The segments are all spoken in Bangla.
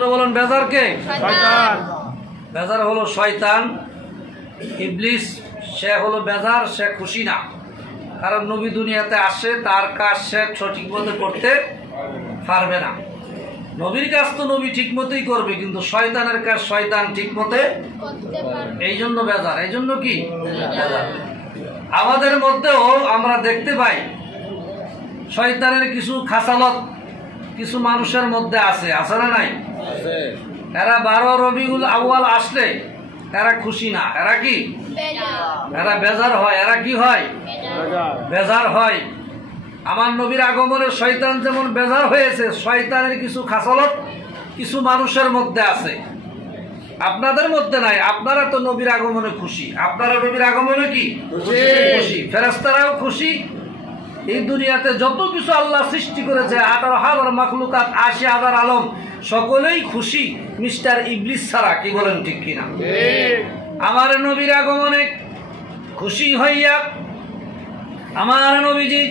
বলেন বেজার কে? শয়তান। বেজার হলো শয়তান, ইবলিস। সে হলো বেজার, সে খুশি না, কারণ নবী দুনিয়াতে আসে, তার কাজ সে সঠিক মতো করতে পারবে না। নবীর কাজ তো নবী ঠিক মতোই করবে, কিন্তু শয়তানের কাজ শয়তান ঠিক মতে, এই জন্য বেজার। এই জন্য কি বেজার? আমাদের মধ্যেও আমরা দেখতে পাই শয়তানের কিছু খাসালত কিছু মানুষের মধ্যে আছে, আছে না নাই? এরা 12 রবিউল আউয়াল আসলে এরা খুশি না, এরা কি? এরা বেজার হয়। এরা কি হয়? বেজার হয়। আমার নবীর আগমনে শয়তান যেমন বেজার হয়েছে, শয়তানের কিছু খাসালত কিছু মানুষের মধ্যে আছে, আপনাদের মধ্যে নাই। আপনারা তো নবীর আগমনে খুশি, আপনারা নবীর আগমনে কি খুশি? ফেরেশতারাও খুশি। এই দুনিয়াতে যত কিছু আল্লাহ সৃষ্টি করেছে, 18,000 মাখলুকাত, 80,000 আলম, সকলেই খুশি মিস্টার ইবলিস ছাড়া। কি বলেন ঠিক কিনা? আমার নবীর আগমনে খুশি হইয়া আমার নবীজি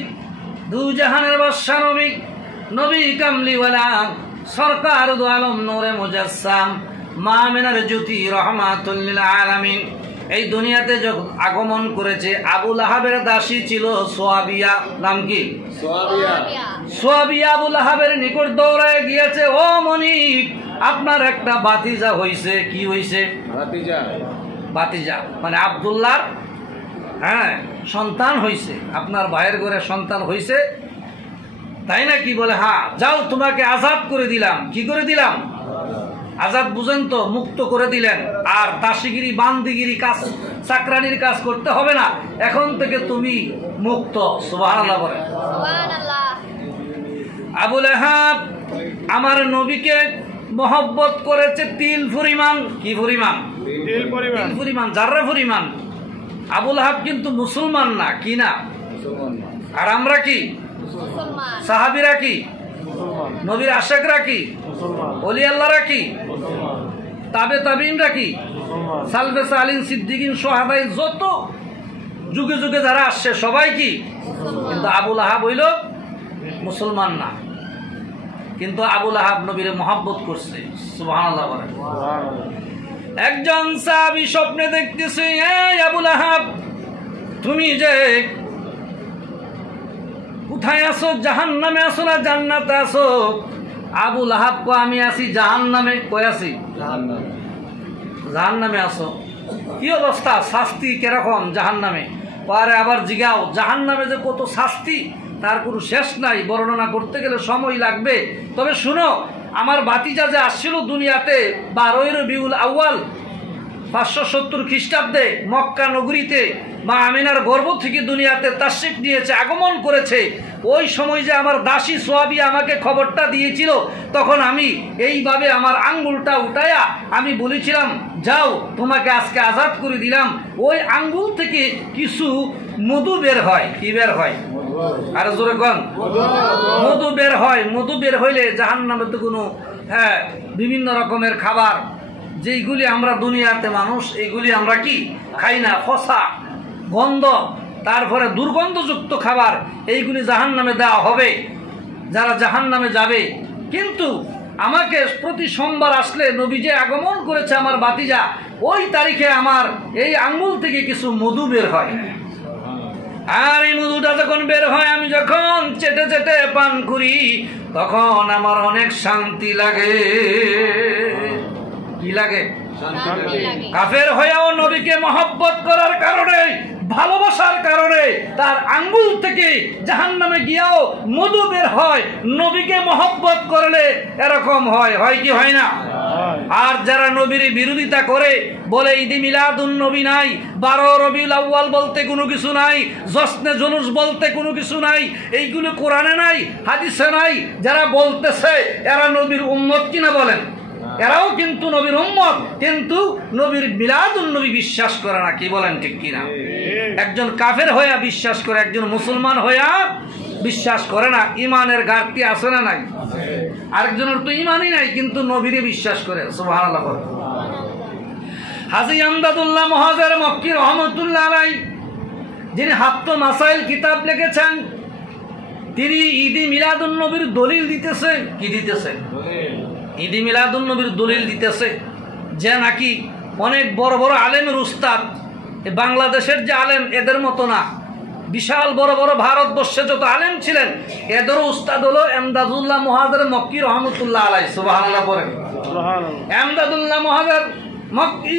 দু জাহানের বাদশা নবী, নবী কামলিওয়ালা সরকার দু আলম নূরে মুজাসসাম মা আমিনার জ্যোতি রহমাতুল লিল আলামিন এই দুনিয়াতে যখন আগমন করেছে, আবু লাহাবের দাসী ছিল সোয়াবিয়া। নাম কি? সোয়াবিয়া আবু লাহাবের নিকট দৌড়ায় গিয়েছে, ও মনিক, আপনার একটা বাতিজা হইছে। কি হইছে? বাতিজা মানে আব্দুল্লাহর সন্তান হইছে, আপনার ভাইয়ের ঘরে সন্তান হইছে, তাই না? কি বলে, হ্যাঁ, যাও, তোমাকে আজাদ করে দিলাম। কি করে দিলাম? আজাদ বুঝেন তো, মুক্ত করে দিলেন। আর দাসীগিরি বান্দিগিরি কাজ চাকরানির কাজ করতে হবে না, এখন থেকে তুমি মুক্ত। সুবহানাল্লাহ বলেন। আবু লাহাব আমার নবীকে মহব্বত করেছে তিল পরিমাণ। কি পরিমাণ? তিল পরিমাণ, জাররা পরিমাণ। আবু লাহাব কিন্তু মুসলমান না। কি না? আর আমরা কি? সাহাবীরা কি? নবীর আশিকরা কি? ওলি আল্লাহরা কি? তাবে তাবিনরা কি? সালফে সালিন, সিদ্দিকিন, সোহাবাই, যত যুগে যুগে যারা আসছে সবাই কি? কিন্তু আবু লাহাব হইল মুসলমান না, কিন্তু আবু লাহাব নবীরে মহব্বত করছে। সুবহানাল্লাহ বলেন। একজন সাহাবী স্বপ্নে দেখতেছে, এই আবু লাহাব, তুমি যে কোথায় আছো? জাহান্নামে আছো না জান্নাতে আছো? আবু লাহাব কো, আমি আছি জাহান্নামে। কই আছি? জাহান্নামে আছো। কি অবস্থা? শাস্তি কিরকম জাহান্নামে? পরে আবার জিগাও, জাহান্নামে যে কত শাস্তি তার কোনো শেষ নাই, বর্ণনা করতে গেলে সময় লাগবে। তবে শুনো, আমার ভাতিজা যে আসছিল দুনিয়াতে 12 রবিউল আউয়াল 570 খ্রিস্টাব্দে মক্কা নগরীতে মা আমিনার গর্ভ থেকে দুনিয়াতে তাশরিফ নিয়েছে, আগমন করেছে। ওই সময় যে আমার দাসী সোয়াবি আমাকে খবরটা দিয়েছিল, তখন আমি এইভাবে আমার আঙ্গুলটা উঠায়া আমি বলেছিলাম, যাও, তোমাকে আজকে আজাদ করে দিলাম। ওই আঙ্গুল থেকে কিছু মধু বের হয়। কি বের হয়? আর জোরে কোন? মধু বের হয়। মধু বের হইলে জাহান্নামে তো কোনো বিভিন্ন রকমের খাবার যেইগুলি আমরা দুনিয়াতে মানুষ এইগুলি আমরা কি খাই না, ফসা, গন্ধ, তারপরে দুর্গন্ধযুক্ত খাবার, এইগুলি জাহান্নামে দেওয়া হবে যারা জাহান্নামে যাবে। কিন্তু আমাকে প্রতি সোমবার আসলে নবী যে আগমন করেছে আমার ভাতিজা, ওই তারিখে আমার এই আঙ্গুল থেকে কিছু মধু বের হয়। আর এই মধুটা যখন বের হয়, আমি যখন চেটে চেটে পান করি, তখন আমার অনেক শান্তি লাগে। কি লাগে? কাফের হয়েও নবীকে মহব্বত করার কারণে, ভালোবাসার কারণে তার আঙ্গুল থেকে জাহান্নামে গিয়াও মধু বের হয়। নবীকে মহব্বত করলে এরকম হয়, হয় কি হয় না? আর যারা নবীর বিরোধিতা করে, বলে ঈদে মিলাদুন নবী নাই, 12 রবিউল আউয়াল বলতে কোনো কিছু নাই, জশ্নে জুলুস বলতে কোনো কিছু নাই, এইগুলো কোরআনে নাই, হাদিসে নাই, যারা বলতেছে এরা নবীর উম্মত কিনা বলেন? এরাও কিন্তু নবীর উম্মত, কিন্তু নবীর মিলাদুন নবী বিশ্বাস করে না। কি বলেন ঠিক কিনা? একজন কাফের হইয়া বিশ্বাস করে, একজন মুসলমান হইয়া বিশ্বাস করে না। ইমানের ঘাটতি আছে না নাই? আরেকজনের তো ইমানই নাই, কিন্তু নবীরে বিশ্বাস করে। সুবহানাল্লাহ। হাজী আমদাদুল্লাহ মুহাজির মক্কি রহমাতুল্লাহ আলাইহি, যিনি হাত্ত মাসাইল কিতাব লিখেছেন, তিনি ঈদে মিলাদুন নবীর দলিল দিতেছেন। কি দিতেছেন? ঈদে মিলাদুন নবীর দলিল দিতেছে যে নাকি অনেক বড় বড় আলেমের উস্তাদ, বাংলাদেশের যে আলেম এদের মতো না, বিশাল বড় বড় ভারতবর্ষে যত আলেম ছিলেন এদেরও উস্তাদ হলো এমদাদুল্লাহ মুহাজির মক্কি রহমতুল্লাহ আলাইহি। সুবহানাল্লাহ পড়েন। এমদাদুল্লাহ মুহাজির মক্কি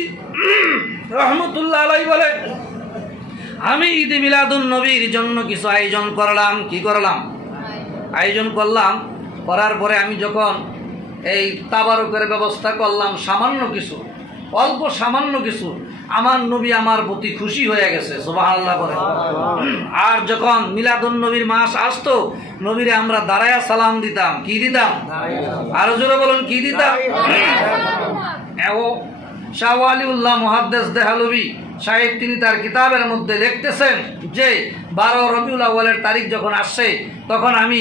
রহমতুল্লাহ আলাইহি বলে, আমি ঈদে মিলাদুন নবীর জন্য কিছু আয়োজন করলাম। কি করলাম? আয়োজন করলাম। করার পরে আমি যখন এই তাবারকের ব্যবস্থা করলাম, সামান্য কিছু, অল্প সামান্য কিছু, আমার নবী আমার প্রতি খুশি হয়ে গেছে। সুবহানাল্লাহ বলেন। আর যখন মিলাদুন নবীর মাস আসতো, নবীরে আমরা দাঁড়ায়া সালাম দিতাম। কি দিতাম? আরো জোরে বলুন, কি দিতাম? শাহ ওয়ালিউল্লাহ মুহাদ্দিস দেহলভী সাহেব তিনি তার কিতাবের মধ্যে লিখতেছেন যে 12 রবিউল আউয়ালের তারিখ যখন আসছে তখন আমি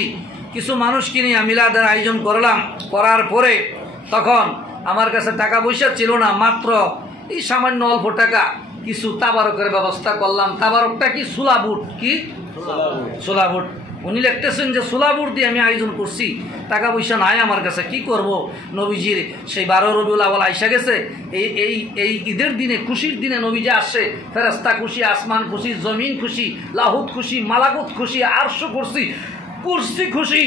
কিছু মানুষকে নিয়ে মিলাদের আয়োজন করলাম। করার পরে তখন আমার কাছে টাকা পয়সা ছিল না, মাত্র এই সামান্য অল্প টাকা কিছু তাবারকের ব্যবস্থা করলাম। তাবারকটা কি? সুলা বুট। কি? সুলা বুট। উনি লিখতেছেন যে সুলা বুট দিয়ে আমি আয়োজন করছি, টাকা পয়সা নাই আমার কাছে, কি করব? নবীজির সেই 12 রবিউল আউয়াল আইসা গেছে, এই ঈদের দিনে, খুশির দিনে নবীজি আসছে। ফেরেশতা খুশি, আসমান খুশি, জমিন খুশি, লাহুত খুশি, মালাকুত খুশি, আরশ খুশি, কুরসি খুশি,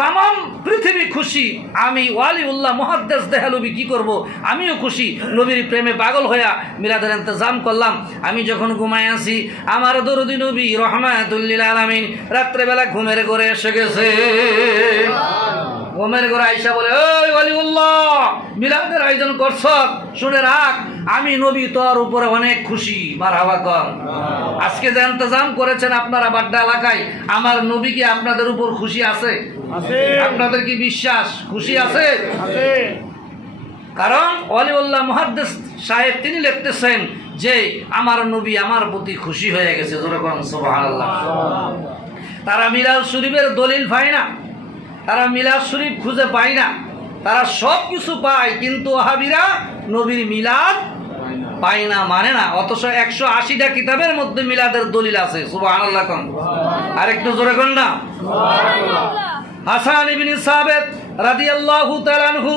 তামাম পৃথিবী খুশি। আমি ওয়ালিউল্লাহ মুহাদ্দিস দেহলভী কি করব? আমিও খুশি, নবীর প্রেমে পাগল হইয়া মিলাদের ইন্তজাম করলাম। আমি যখন ঘুমায় আছি, আমার দরদি নবী রহমাতুল লিল আলামিন রাত্রেবেলা ঘুমের ঘরে এসে গেছে। ঘুমের ঘরে আইসা বলে, ওই ওয়ালিউল্লাহ, মিলাদের আয়োজন করছ, শুনে রাখ, আমি নবী তোর উপরে অনেক খুশি। মারহাবা কর। আজকে যে ইন্তজাম করেছেন আপনারা বাড্ডা এলাকায়, আমার নবী কি আপনাদের উপর খুশি আছে? আপনাদের কি বিশ্বাস খুশি আছে? কারণ ওয়ালিউল্লাহ মুহাদ্দিস সাহেব তিনি লিখতেছেন যে আমার নবী আমার প্রতি খুশি হয়ে গেছে। সুবহানাল্লাহ। তারা মিলাদ শরীফের দলিল পায় না, তারা মিলাদ শরীফ খুঁজে পায় না, তারা সব কিছু পায় কিন্তু ওয়াহাবীরা নবীর মিলাদ পায় না, মানে না। অথচ 180টা কিতাবের মধ্যে মিলাদের দলিল আছে। সুবহানাল্লাহ। আরেকটু জোরে কোন না? হাসান ইবনে সাবিত রাদিয়াল্লাহু তাআলা আনহু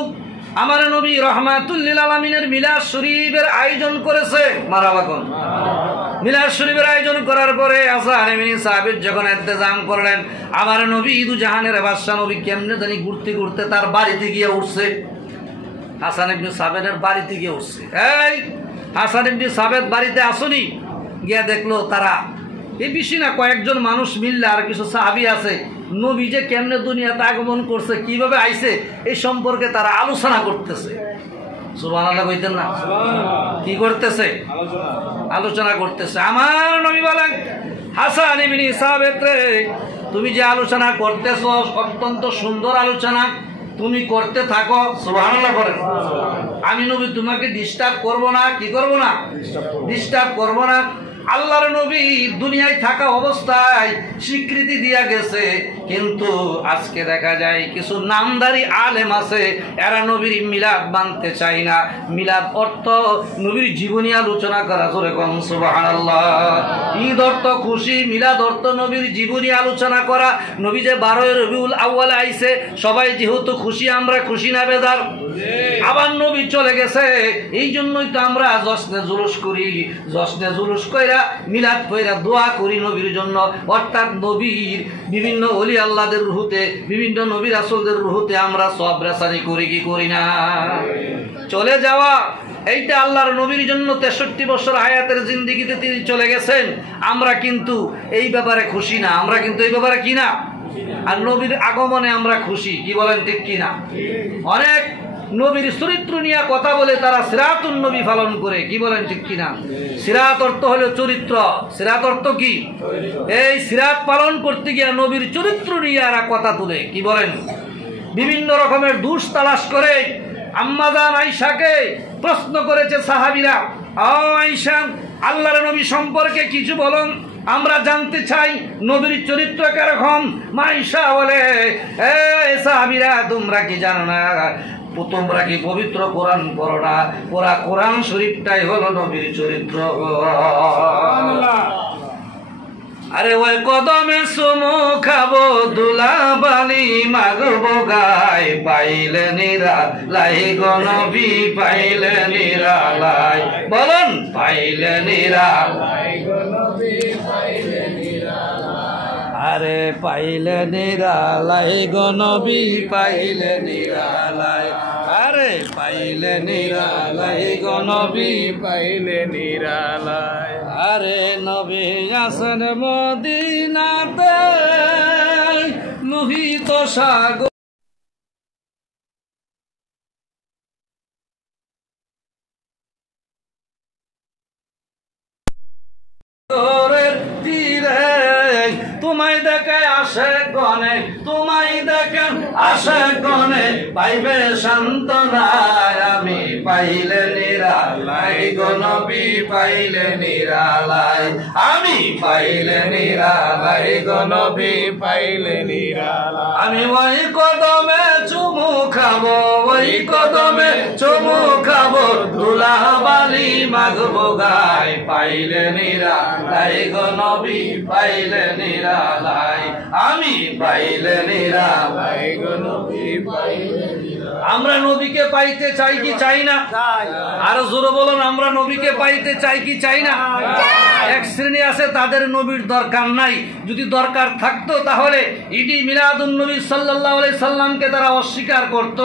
আমার নবী রহমাতুল লিল আলামিনের মিলাদ শরীফের আয়োজন করেছে। মারহাবা কোন। মিলাদ শরীফের আয়োজন করার পরে হাসান ইবনে সাবিত যখন ইন্তজাম করলেন, আমার নবী দু জাহানের বাদশা নবী কেমনে জানি ঘুরতে ঘুরতে তার বাড়িতে গিয়ে উঠছে। হাসান ইবনে সাবিতের বাড়িতে গিয়ে উঠছে। এই হাসান ইবনে সাবিত বাড়িতে আসুনি, গিয়ে দেখলো তারা এই বেশি না কয়েকজন মানুষ মিললে আর কিছু সাহাবী আছে, নবী যে কেমনে দুনিয়াতে আগমন করছে, কিভাবে আইছে, এই সম্পর্কে তারা আলোচনা করতেছে। সুবহানাল্লাহ কইতেন না? কি করতেছে? আলোচনা করতেছে। আমার নবী বলেন, হাসান ইবনে সাবিত রে, তুমি যে আলোচনা করতেছো অত্যন্ত সুন্দর আলোচনা, তুমি করতে থাকো। সুবহানাল্লাহ বলেন। আমি নবী তোমাকে ডিস্টার্ব করব না। কি করব না? ডিস্টার্ব করব না। আল্লাহর নবী দুনিয়ায় থাকা অবস্থায় স্বীকৃতি দিয়া গেছে, কিন্তু আজকে দেখা যায় কিছু নামদারি আলেম আছে, এরা নবীর মিলাদ মানতে চায় না। মিলাদ অর্থ নবীর জীবনী আলোচনা করা। জোরে কোন সুবহানাল্লাহ। ঈদ অর্থ খুশি, মিলাদ অর্থ নবীর জীবনী আলোচনা করা। নবী যে 12 রবিউল আউয়াল আইছে, সবাই যেহেতু খুশি, আমরা খুশি না বেজার? আবার নবী চলে গেছে, এই জন্যই তো আমরা জশ্নে জুলুস করি। জশ্নে জুলুস কইরা মিলাদ কইরা দোয়া করি নবীর জন্য, অর্থাৎ নবীর বিভিন্ন ওলি আল্লাহদের রুহুতে, বিভিন্ন নবী রাসূলদের রুহুতে আমরা সব রেসানি করি। কি করি না? চলে যাওয়া এইটা আল্লাহর নবীর জন্য 63 বছর হায়াতের জিন্দেগিতে তিনি চলে গেছেন, আমরা কিন্তু এই ব্যাপারে খুশি না। আমরা কিন্তু এই ব্যাপারে কি না? আর নবীর আগমনে আমরা খুশি। কি বলেন ঠিক কি না? অনেক নবীর চরিত্র নিয়ে কথা বলে তারা সিরাতুন নবী পালন করে। কি বলেন ঠিক কিনা? সিরাত অর্থ হলো চরিত্র। সিরাত অর্থ কি? এই সিরাত পালন করতে গিয়ে নবীর চরিত্র নিয়ে এরা কথা তুলে। কি বলেন? বিভিন্ন রকমের দোষ তালাশ করে আম্মা জান আয়েশাকে প্রশ্ন করেছে সাহাবীরা, ও আয়েশা, আল্লাহর নবী সম্পর্কে কিছু বলুন, আমরা জানতে চাই নবীর চরিত্র কিরকম। আয়েশা বলে, এই সাহাবীরা, তোমরা কি জানো না, তোমরা কি পবিত্র কোরআন পড়ো না? ওরা কোরআন শরীফটাই হলো নবীর চরিত্র। আরে ওই কদমে চুমু খাবো দুলা বালি মাগবো গায় পাইলে নিরালাই গো নবী পাইলে নিরালাই বলুন পাইলে নিরালাই গো নবী পাইলে নিরালাই আরে পাইলে নিরালাই গো নবী পাইলে নিরালাই আরে পাইলে নিরালাই গো নবী পাইলে নিরালাই আরে নবী আসেন মদিনাতে লোহিত সাগর তোমায় দেখে আসে গনে তোমায় দেখেন আসে গনে পাইবে সান্ত্বনায় আমি পাইলে নিরালাই গো নবী পাইলে নিরালাই আমি পাইলে নিরালাই গো নবী পাইলে নিরালাই আমি ওই কদমে চুমু খাবো ওই কদমে চুমু খাবো ধুলা বালি মাগবো গায় পাইলে নিরালাই গো নবী পাইলে নিরালাই আমি পাইলে নিরালাই গো নবী পাইলে নিরালাই আমরা নবীকে পাইতে চাই কি চাই না আরো জোরে বলুন আমরা নবীকে পাইতে চাই কি চাই না এক শ্রেণী আছে তাদের নবীর দরকার নাই যদি দরকার থাকতো তাহলে ঈদে মিলাদুন নবী সাল্লাল্লাহু আলাইহি সাল্লামকে তারা অস্বীকার করত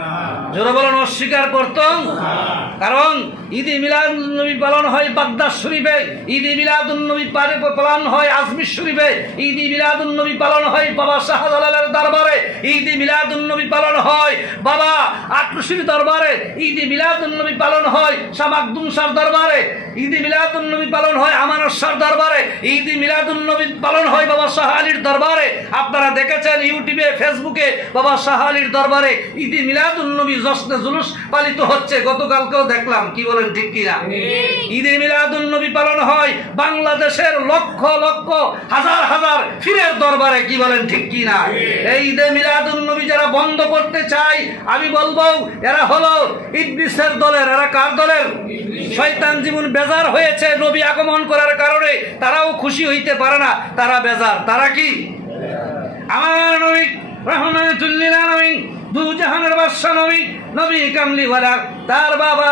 না জোরে বলুন অস্বীকার করত না কারণ ঈদে মিলাদুন নবী পালন হয় বাগদাদ শরীফে ঈদে মিলাদুন নবী পালন হয় আজমির শরীফে ঈদে মিলাদুন নবী পালন হয় বাবা শাহজালালের দরবারে ঈদে মিলাদুন নবী পালন হয় বাবা আটরশির দরবারে ঈদে মিলাদুন নবী পালন হয় শাহ মাকদুম শাহর দরবারে ঈদে মিলাদুন নবী পালন হয় আমানত শাহর দরবারে ঈদে মিলাদুন নবী পালন হয় বাবা শাহ আলীর দরবারে আপনারা দেখেছেন ইউটিউবে ফেসবুকে বাবা শাহ আলীর দরবারে ঈদে মিলাদুন নবী জশ্নে জুলুস পালিত হচ্ছে গতকালকেও দেখলাম কি বলেন ঠিক কিনা ঈদে মিলাদুন নবী পালন হয় বাংলাদেশের লক্ষ লক্ষ হাজার হাজার পীরের দরবারে কি বলেন ঠিক কিনা এই ঈদে মিলাদুন নবী যারা বন্ধ করতে চায় আমি বলবো এরা হলো ইবলিসের দলের এরা কার দলের শয়তান জীবন বেজার হয়েছে নবী আগমন করার কারণে তারাও খুশি হইতে পারে না তারা বেজার তারা কি আমার নবী রাহমাতুল লিল আলামিন দু জাহানের বাদশা নবী নবী কামলিওয়ালা তার বাবা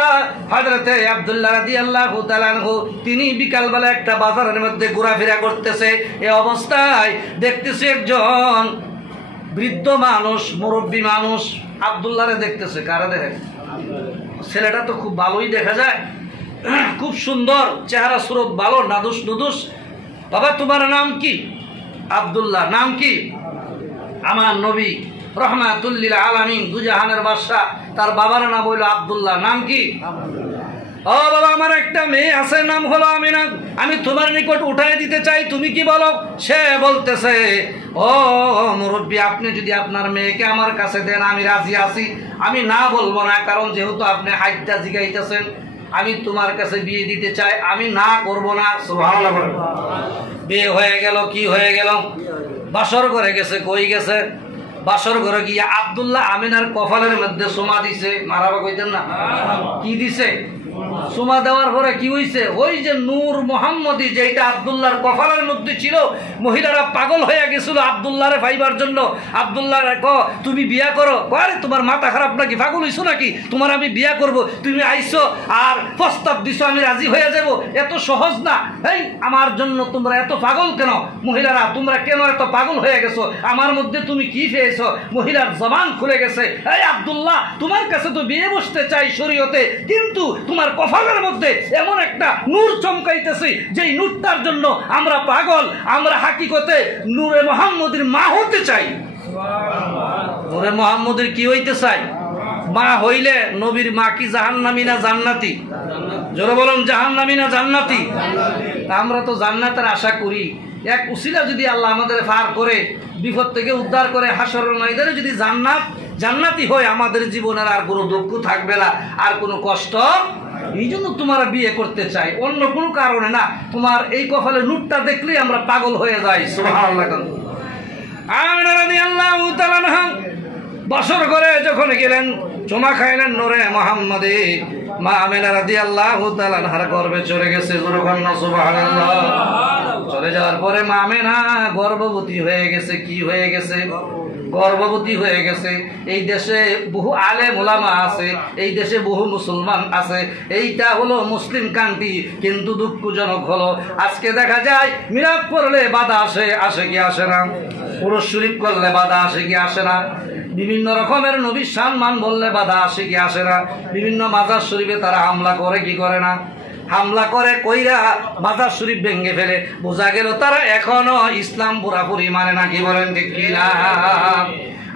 হযরতে আব্দুল্লাহ রাদিয়াল্লাহু তাআলা আনহু তিনি বিকালবেলা একটা বাজারের মধ্যে ঘোরাফেরা করতেছে এই অবস্থায় দেখতেছে একজন বৃদ্ধ মানুষ মুরব্বী মানুষ আব্দুল্লাহরে দেখতেছে কারা দেখে ছেলেটা তো খুব ভালোই দেখা যায় খুব সুন্দর চেহারা সুরত ভালো নাদুস নুদুস বাবা তোমার নাম কি আব্দুল্লাহ নাম কি আমার নবী রহমাতুল লিল আলামিন দুজাহানের বাদশা তার বাবার নাম হইল আব্দুল্লাহ নাম কি ও বাবা আমার একটা মেয়ে আছে নাম হলো আমিনা আমি তোমার নিকট উঠাই দিতে চাই তুমি কি বলো সে বলতেছে ও মুরব্বী আপনি যদি আপনার মেয়েকে আমার কাছে দেন আমি রাজি আছি আমি না বলবো না কারণ যেহেতু আপনি হাইটটা জিগাইতেছেন আমি তোমার কাছে বিয়ে দিতে চাই আমি না করব না সুবহানাল্লাহ বিয়ে হয়ে গেল কি হয়ে গেল বাসর ঘরে গেছে কই গেছে বাসর ঘরে গিয়া আব্দুল্লাহ আমিনার কপালের মধ্যে সোমা দিছে মারাবা কইতেন না কি দিছে সুমা দেওয়ার পরে কি হইছে ওই যে নূর মোহাম্মদী যেটা আব্দুল্লাহর কপালের মধ্যে ছিল মহিলারা পাগল হয়ে গেছিল আব্দুল্লাহরে পাইবার জন্য আব্দুল্লাহ তুমি বিয়া করো আরে তোমার মাথা খারাপ নাকি পাগল হইছো নাকি তোমার আমি বিয়া করব তুমি আইছো আর প্রস্তাব দিছো আমি রাজি হয়ে যাব এত সহজ না এই আমার জন্য তোমরা এত পাগল কেন মহিলারা তোমরা কেন এত পাগল হয়ে গেছো আমার মধ্যে তুমি কি পেয়েছো মহিলার জবান খুলে গেছে এই আব্দুল্লাহ তোমার কাছে তো বিয়ে বসতে চাই শরীয়তে কিন্তু তোমার কপালের মধ্যে এমন একটা নূর চমকাইতেছে যেই নূরটার জন্য আমরা পাগল আমরা হাকিকতে নূরে মুহাম্মদের মা হতে চাই নূরে মুহাম্মদের কি হইতে চাই মা হইলে নবীর মা কি জাহান্নামী না জান্নাতি জোরে বলুন জাহান্নামী না জান্নাতি আমরা তো জান্নাতের আশা করি এক উসিলা যদি আল্লাহ আমাদের পার করে বিপদ থেকে উদ্ধার করে হাসরের ময়দানে যদি জান্নাতি হয় আমাদের জীবনের আর কোনো দুঃখ থাকবে না আর কোনো কষ্ট এই জন্য তোমরা বিয়ে করতে চাই অন্য কোনো কারণে না তোমার এই কপালে নূরটা দেখলেই আমরা পাগল হয়ে যাই সুবহানাল্লাহ আমিনা রাদিয়াল্লাহু তাআলা বছর করে যখন গেলেন চুমা খাইলেন নূরে মুহাম্মদে মা আমেনা রাদিয়াল্লাহু তাআলা আনহার গর্ভে চলে গেছে, সুবহানাল্লাহ। চলে যাওয়ার পরে মা আমেনা গর্ভবতী হয়ে গেছে। কি হয়ে গেছে? গর্ভবতী হয়ে গেছে। এই দেশে বহু আলেম ওলামা আছে, এই দেশে বহু মুসলমান আছে, এইটা হলো মুসলিম কান্ট্রি। কিন্তু দুঃখজনক হলো আজকে দেখা যায় মিলাদ পড়লে বাধা আসে, আসে কি আসে না? পুরুষ শরীফ করলে বাধা আসে কি আসে না? বিভিন্ন রকমের নবীর সম্মান বললে বাধা আসে কি আসে না? বিভিন্ন মাজার শরীফে তারা হামলা করে কি করে না? হামলা করে, কইরা মাজার শরীফ ভেঙে ফেলে। বোঝা গেল তারা এখনো ইসলাম পুরাপুরি মানে না। কি বলেন ঠিক কিনা?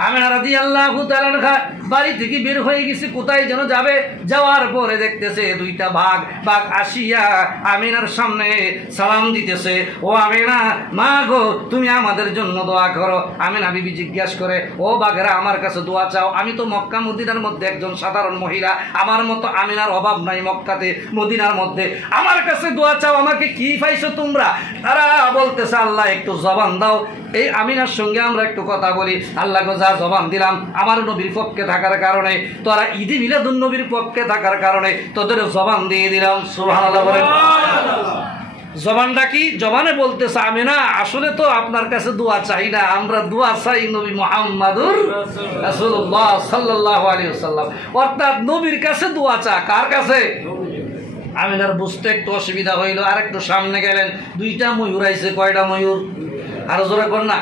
আমেনা রাদিয়াল্লাহু তাআলা আনহা বাড়ি থেকে বের হয়ে গেছে, কোথায় যেন যাবে। যাওয়ার পরে দেখতেছে দুইটা বাঘ আসিয়া আমিনার সামনে সালাম দিতেছে। ও আমিনা, মা গো, তুমি আমাদের জন্য দোয়া করো। আমিনা বিবি জিজ্ঞাসা করে, ও বাঘেরা আমার কাছে দোয়া চাও? আমি তো মক্কা মদিনার মধ্যে একজন সাধারণ মহিলা, আমার মতো আমিনার অভাব নাই মক্কাতে মদিনার মধ্যে, আমার কাছে দোয়া চাও, আমাকে কি পাইছো তোমরা? তারা বলতেছে, আল্লাহ একটু জবান দাও, এই আমিনার সঙ্গে আমরা একটু কথা বলি। আল্লাহ যা জবান দিলাম আমার নবীর পক্ষে থাকার কারণে, তোরা ঈদে মিলাদুন নবীর পক্ষে থাকার কারণে তোদের জবান দিয়ে দিলাম। সুবহানাল্লাহ বলেন। জবানটা কি? জবানে বলতেছে, আমিনা আসলে তো আপনার কাছে দোয়া চাই না, আমরা দোয়া চাই নবী মুহাম্মাদুর রাসূলুল্লাহ সাল্লাল্লাহু আলাইহি ওয়াসাল্লাম। অর্থাৎ নবীর কাছে দোয়া চা। কার কাছে? আমিনার বুঝতে একটু অসুবিধা হইল। আর একটু সামনে গেলেন, দুইটা ময়ূর আইছে। কয়টা ময়ূর? আরো জোরে কর না।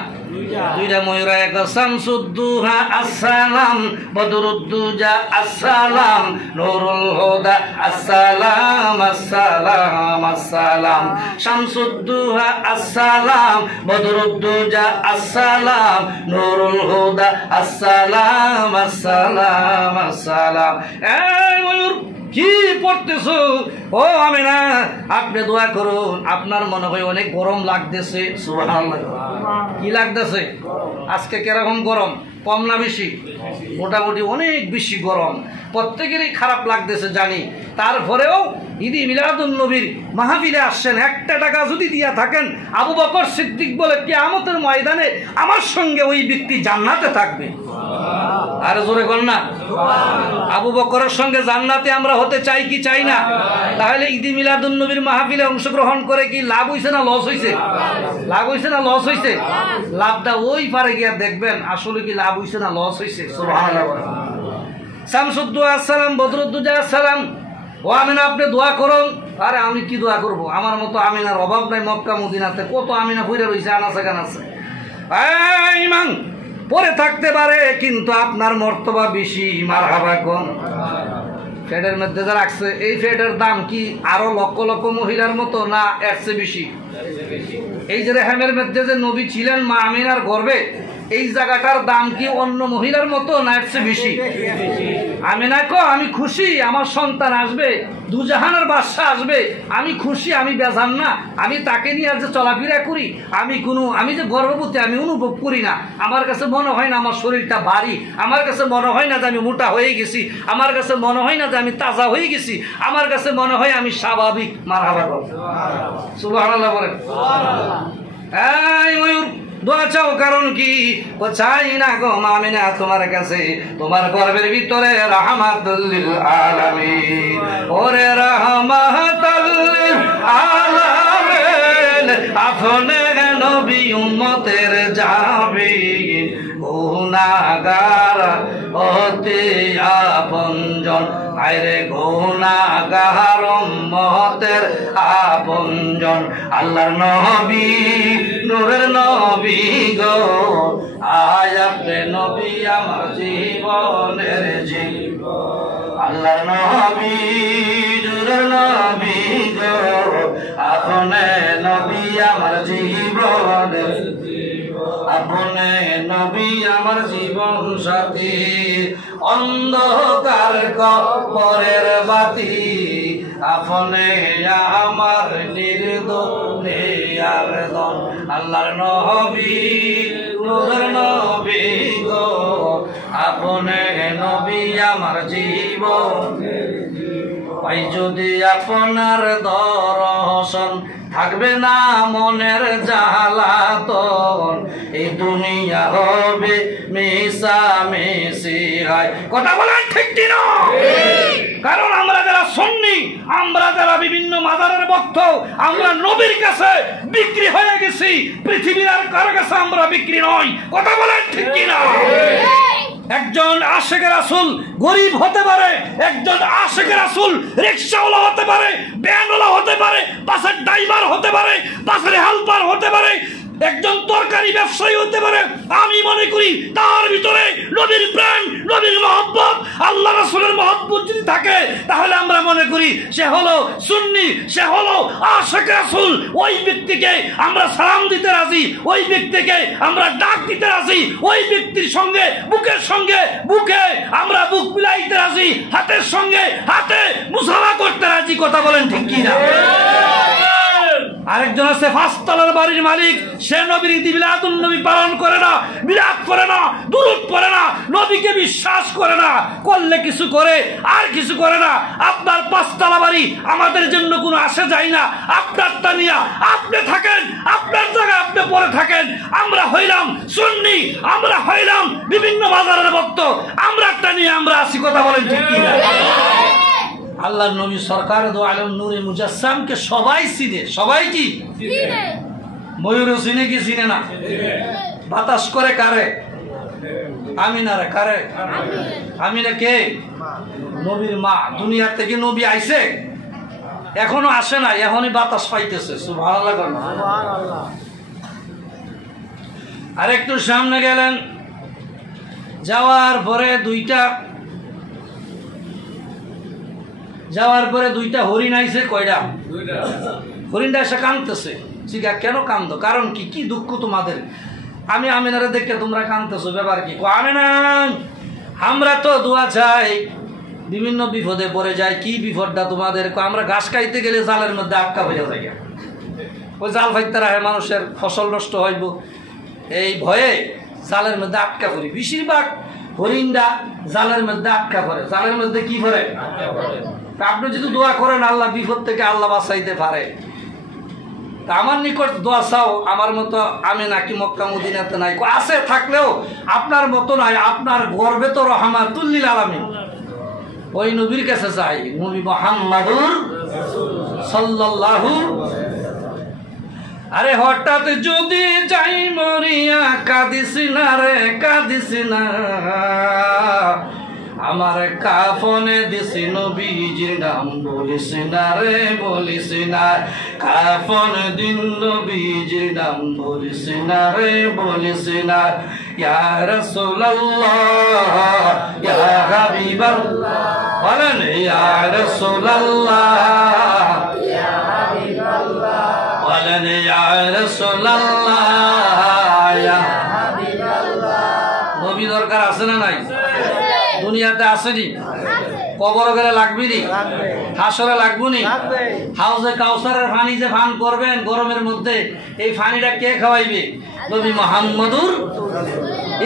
দুইটা ময়ূর। এক শামসুদ্দুহা আসসালাম, বদরুদ্দুজা আসসালাম, নূরুল হুদা আসসালাম, আসসালাম আসসালাম। শামসুদ্দুহা আসসালাম, বদরুদ্দুজা আসসালাম, নূরুল হুদা আসসালাম, আসসালাম আসসালাম। এই ময়ূর কি পড়তেছো? ও আমিনা, আপনি দোয়া করুন, আপনার মনে হয় অনেক গরম লাগতেছে। সুবহানাল্লাহ। কি লাগতেছে? আজকে কিরকম গরম? কম না বেশি? মোটামুটি অনেক বেশি গরম, প্রত্যেকেরই খারাপ লাগতেছে জানি। তারপরেও ঈদে মিলাদুন নবীর মাহফিলে আসছেন, একটা টাকা যদি দিয়া থাকেন, আবু বকর সিদ্দিক বলে কিয়ামতের ময়দানে আমার সঙ্গে ওই ব্যক্তি জান্নাতে থাকবে। আর জোরে কর না। আবু বকরের সঙ্গে জান্নাতে আমরা হতে চাই কি চাই না? তাহলে ঈদে মিলাদুন নবীর মাহফিলে অংশগ্রহণ করে কি লাভ হইছে না লস হইছে? লাভ হইছে না লস হইছে? লাভটা ওই পারে গিয়া দেখবেন আসলে কি লাভ হইছে না লস হইছে। সুবহানাল্লাহ। শামসুদ্দোহা আসসালাম, বদরুদ্দোজা আসসালাম। ও আমিনা, আপনি দোয়া করুন। আরে আমি কি দোয়া করব? আমার মতো আমিনার অভাব নাই মক্কা মদিনাতে। কত আমিনা পইরা রইছে আনাচে কানাচে। ইমান পরে থাকতে পারে, কিন্তু আপনার মর্তবা বেশি। মারহাবা কম। ফ্যাটের মধ্যে যা রাখছে, এই ফ্যাটের দাম কি আরো লক্ষ লক্ষ মহিলার মতো, না এর চেয়ে বেশি? এই যে রেহামের মধ্যে যে নবী ছিলেন মা আমিনার গর্ভে, এই জায়গাটার দাম কি অন্য মহিলার মতো, না এর চেয়ে বেশি? আমিনা কো, আমি খুশি, আমার সন্তান আসবে, দুজাহানের বাদশা আসবে, আমি খুশি, আমি বেজান না। আমি তাকে নিয়ে যে চলাফেরা করি, আমি যে গর্ভবতী আমি অনুভব করি না। আমার কাছে মনে হয় না আমার শরীরটা ভারী, আমার কাছে মনে হয় না যে আমি মোটা হয়ে গেছি, আমার কাছে মনে হয় না যে আমি তাজা হয়ে গেছি, আমার কাছে মনে হয় আমি স্বাভাবিক। মারহাবা বলেন। সুবহানাল্লাহ বলেন। এই ময়ূর দোয়া চাও, কারণ কি? ও চাই না গো আমিনা তোমার কাছে, তোমার গর্ভের ভিতরে রাহমাতুল লিল আলামিন, ওরে রাহমাতুল লিল আলামিন, আপনি নবী উম্মতের জামিন, গুনাহগার অতি আপনজন, আরে গুনাহগার উম্মতের আপনজন, আল্লাহর নবী নূরের নবী গো, আজ আপনি নবী আমার জীবনের জীবন, আল্লাহর নবী নূরের নবী গো, আপনি নবী আমার জীবনের জীবন, আপনি নবী আমার জীবন সাথী, অন্ধকার কবরের বাতি, আপনি আমার নির্দোষের দন, আল্লাহর নবী নূরের নবী গো, আপনি নবী আমার জীবন, পাই যদি আপনার দর্শন, থাকবে না মনের জ্বালাতন, এই দুনিয়া হবে মিশামিশি। কথা বলেন ঠিক কিনা? কারণ আমরা যারা আমরা যারা বিভিন্ন মাজারের ভক্ত, আমরা নবীর কাছে বিক্রি হয়ে গেছি, পৃথিবীর আর কারো কাছে আমরা বিক্রি নই। কথা বলেন ঠিক কিনা? একজন আশিকে রাসূল গরিব হতে পারে, একজন আশিকে রাসূল রিকশাওয়ালা হতে পারে, ভ্যানওয়ালা হতে পারে, বাসের ড্রাইভার হতে পারে, বাসের হেল্পার হতে পারে, একজন তরকারি ব্যবসায়ী হতে পারে। আমি মনে করি তার ভিতরে নবীর প্রেম, নবীর মহব্বত, আল্লাহ রাসূলের মহব্বত যদি থাকে, তাহলে আমরা মনে করি সে হলো সুন্নি, সে হলো আশিক রাসূল। ওই ব্যক্তিকে আমরা সালাম দিতে রাজি, ওই ব্যক্তিকে আমরা ডাক দিতে রাজি, ওই ব্যক্তির সঙ্গে বুকের সঙ্গে বুকে আমরা বুক মিলাইতে রাজি, হাতের সঙ্গে হাতে মুসাফা করতে রাজি। কথা বলেন ঠিক কিনা? আরেকজন আছে পাঁচতলার বাড়ির মালিক, সে নবীর ঈদ মিলাদুন নবী পালন করে না, মিলাদ করে না, দুরূদ পড়ে না, নবীকে বিশ্বাস করে না, করলে কিছু করে আর কিছু করে না। আপনার পাঁচতলা বাড়ি আমাদের জন্য কোনো আসে যায় না, আপনারটা নিয়ে আপনি থাকেন, আপনার জায়গায় আপনি পরে থাকেন। আমরা হইলাম সুন্নি, আমরা হইলাম বিভিন্ন বাজারের ভক্ত, আমরাটা নিয়ে আমরা আসি। কথা বলেন ঠিক কিনা? আল্লাহর নবী সরকার দো আলম নূরে মুজাসসামকে সবাই চিনে। সবাই কি চিনে? ময়ূরও চিনে কি চিনে না? বাতাস করে কারে? আমিনারে। কারে? আমিনা কে? নবীর মা। দুনিয়া থেকে নবী আইছে? এখনো আসে না, এখনই বাতাস পাইতেছে। সুবহানাল্লাহ। সুবহানাল্লাহ। আর একটু সামনে গেলেন, যাওয়ার পরে দুইটা হরিণ আইছে। কয়টা? হরিণটা এসে কাঁদতেছে। জিজ্ঞা কেন কান্দো? কারণ কি? কি দুঃখ তোমাদের? আমি আমিনারে দেখে তোমরা কাঁদতেছো, ব্যাপার কি? আমিনা, আমরা তো দোয়া চাই, বিভিন্ন বিপদে পড়ে যায়। কি বিপদটা তোমাদের? আমরা ঘাস খাইতে গেলে জালের মধ্যে আটকা পড়ে যাই, ওই জাল ফাইতে রাখে, মানুষের ফসল নষ্ট হইব এই ভয়ে জালের মধ্যে আটকা পড়ি। বেশিরভাগ হরিণটা জালের মধ্যে আটকা পড়ে। জালের মধ্যে কি পড়ে? আপনি যদি দোয়া করেন আল্লাহ বিপদ থেকে আল্লাহ বাঁচাইতে পারে, তা আমার নিকট দোয়া চাও। আমার মতো আমি নাকি মক্কা মদিনাতে নাই, আছে থাকলেও আপনার মতো নাই। আপনার গর্বে তো রহমাতুল লিল আলামিন, ওই নবীর কাছে চাই, নবী মুহাম্মাদুর সাল্লাল্লাহু। আরে হঠাৎ যদি যাই মরিয়া, কাঁদিস না রে কাঁদিস না, আমার কাফনে দিছি নবীজির নাম, বলিস না রে বলিস না, কাফন দিন নবীজির নাম, বলিস না রে বলিস না। ইয়া রাসূলুল্লাহ ইয়া হাবিবাল্লাহ, বলেন ইয়া রাসূলুল্লাহ ইয়া হাবিবাল্লাহ, বলেন ইয়া রাসূলুল্লাহ ইয়া হাবিবাল্লাহ। নবী দরকার আছে না নাই? দুনিয়াতে আসেনি, কবর গেলে লাগবি নি, হাসরে লাগবো নি। হাউজে কাউসারের পানি যে পান করবেন গরমের মধ্যে, এই পানিটা কে খাওয়াইবে? নবী মুহাম্মদুর।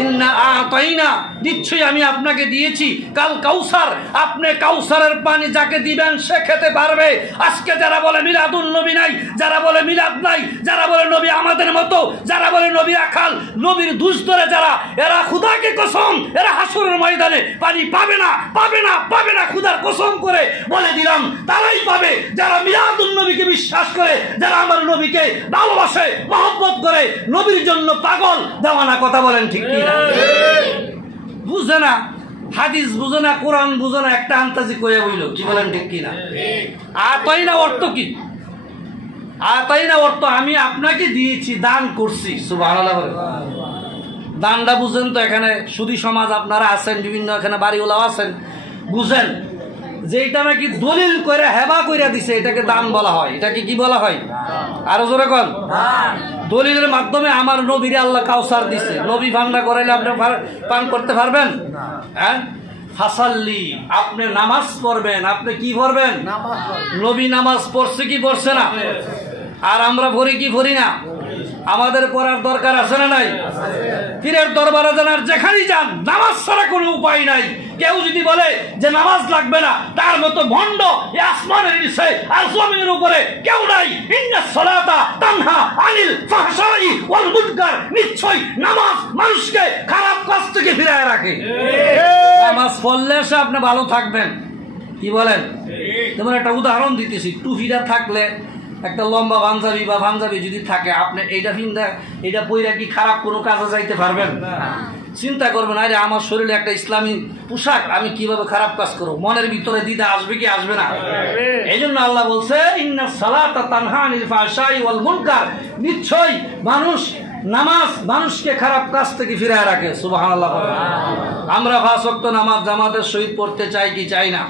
ইন্না আতাইনা, নিশ্চয়ই আমি আপনাকে দিয়েছি কাল কাউসার। আপনি কাউসারের পানি যাকে দিবেন সে খেতে পারবে। আজকে যারা বলে মিলাদুন নবী নাই, যারা বলে মিলাদ নাই, যারা বলে নবী আমাদের মতো, যারা বলে নবী আখাল, নবীর দুষ ধরে যারা, এরা খুদাকে কসম, এরা হাসরের ময়দানে পানি পাবে না, পাবে না, পাবে না। খুদার কসম করে বলে দিলাম, তারাই পাবে যারা মিলাদুন নবীকে বিশ্বাস করে, যারা আমার নবীকে ভালোবাসে, মহব্বত করে, নবীর জন্য পাগল দেওয়ানা। কথা বলেন ঠিক কি? বুঝে না, হাদিস বুঝে না, কোরআন বুঝে না, একটা আন্তাজি কয়ে বইল। কি বলেন ঠিক কিনা? আতাই না অর্থ কি? আতাই না অর্থ আমি আপনাকে দিয়েছি, দান করছি। সুবহানাল্লাহ। দানটা বুঝেন তো? এখানে সুদী সমাজ আপনারা আছেন, বিভিন্ন এখানে বাড়িওয়ালাও আছেন, বুঝেন যে এটা নাকি দলিল করে হেবা কইরা দিছে, এটাকে দান বলা হয়। এটাকে কি বলা হয়? আরো জোরে কোন? দলিলের মাধ্যমে আমার নবীরে আল্লাহ কাউসার দিছে। নবী ভান্ডা করাইলে আপনি পান করতে পারবেন? হ্যাঁ, ফাসাল্লি, আপনি নামাজ পড়বেন। আপনি কি পড়বেন? নবী নামাজ পড়ছে কি পড়ছে না? আর আমরা পড়ি কি পড়ি না? আমাদের পড়ার দরকার আছে না নাই? পীরের দরবারে যান, আর যেখানেই যান, নামাজ ছাড়া কোনো উপায় নাই। কেউ যদি বলে যে নামাজ লাগবে না, তার মতো ভণ্ড এই আসমানের নিচে আর জমিনের উপরে কেউ নাই। ইন্নাস সালাতা তানহা আনিল ফাহশাই ওয়াল মুনকার, নিশ্চয়ই নামাজ মানুষকে খারাপ কাজ থেকে ফিরায় রাখে। নামাজ পড়লে সে আপনি ভালো থাকবেন, কি বলেন? যেমন একটা উদাহরণ দিতেছি, টুপিটা থাকলে একটা লম্বা পাঞ্জাবি বা পাঞ্জাবি যদি থাকে, আপনি এইটা ফিন্দা এইটা পইরা কি খারাপ কোনো কাজে যাইতে পারবেন? চিন্তা করবেন, আরে আমার শরীরে একটা ইসলামী পোশাক, আমি কিভাবে খারাপ কাজ করবো? মনের ভিতরে দ্বিধা আসবে কি আসবে না? এই জন্য আল্লাহ বলছে ইন্নাস সালাতা তানহা আনিল ফাহশাই ওয়াল মুনকার, নিশ্চয়ই নামাজ মানুষকে খারাপ কাজ থেকে ফিরায় রাখে। সুবহানাল্লাহ। আমরা 5 ওয়াক্ত নামাজ জামাতের সহিত পড়তে চাই কি চাই না?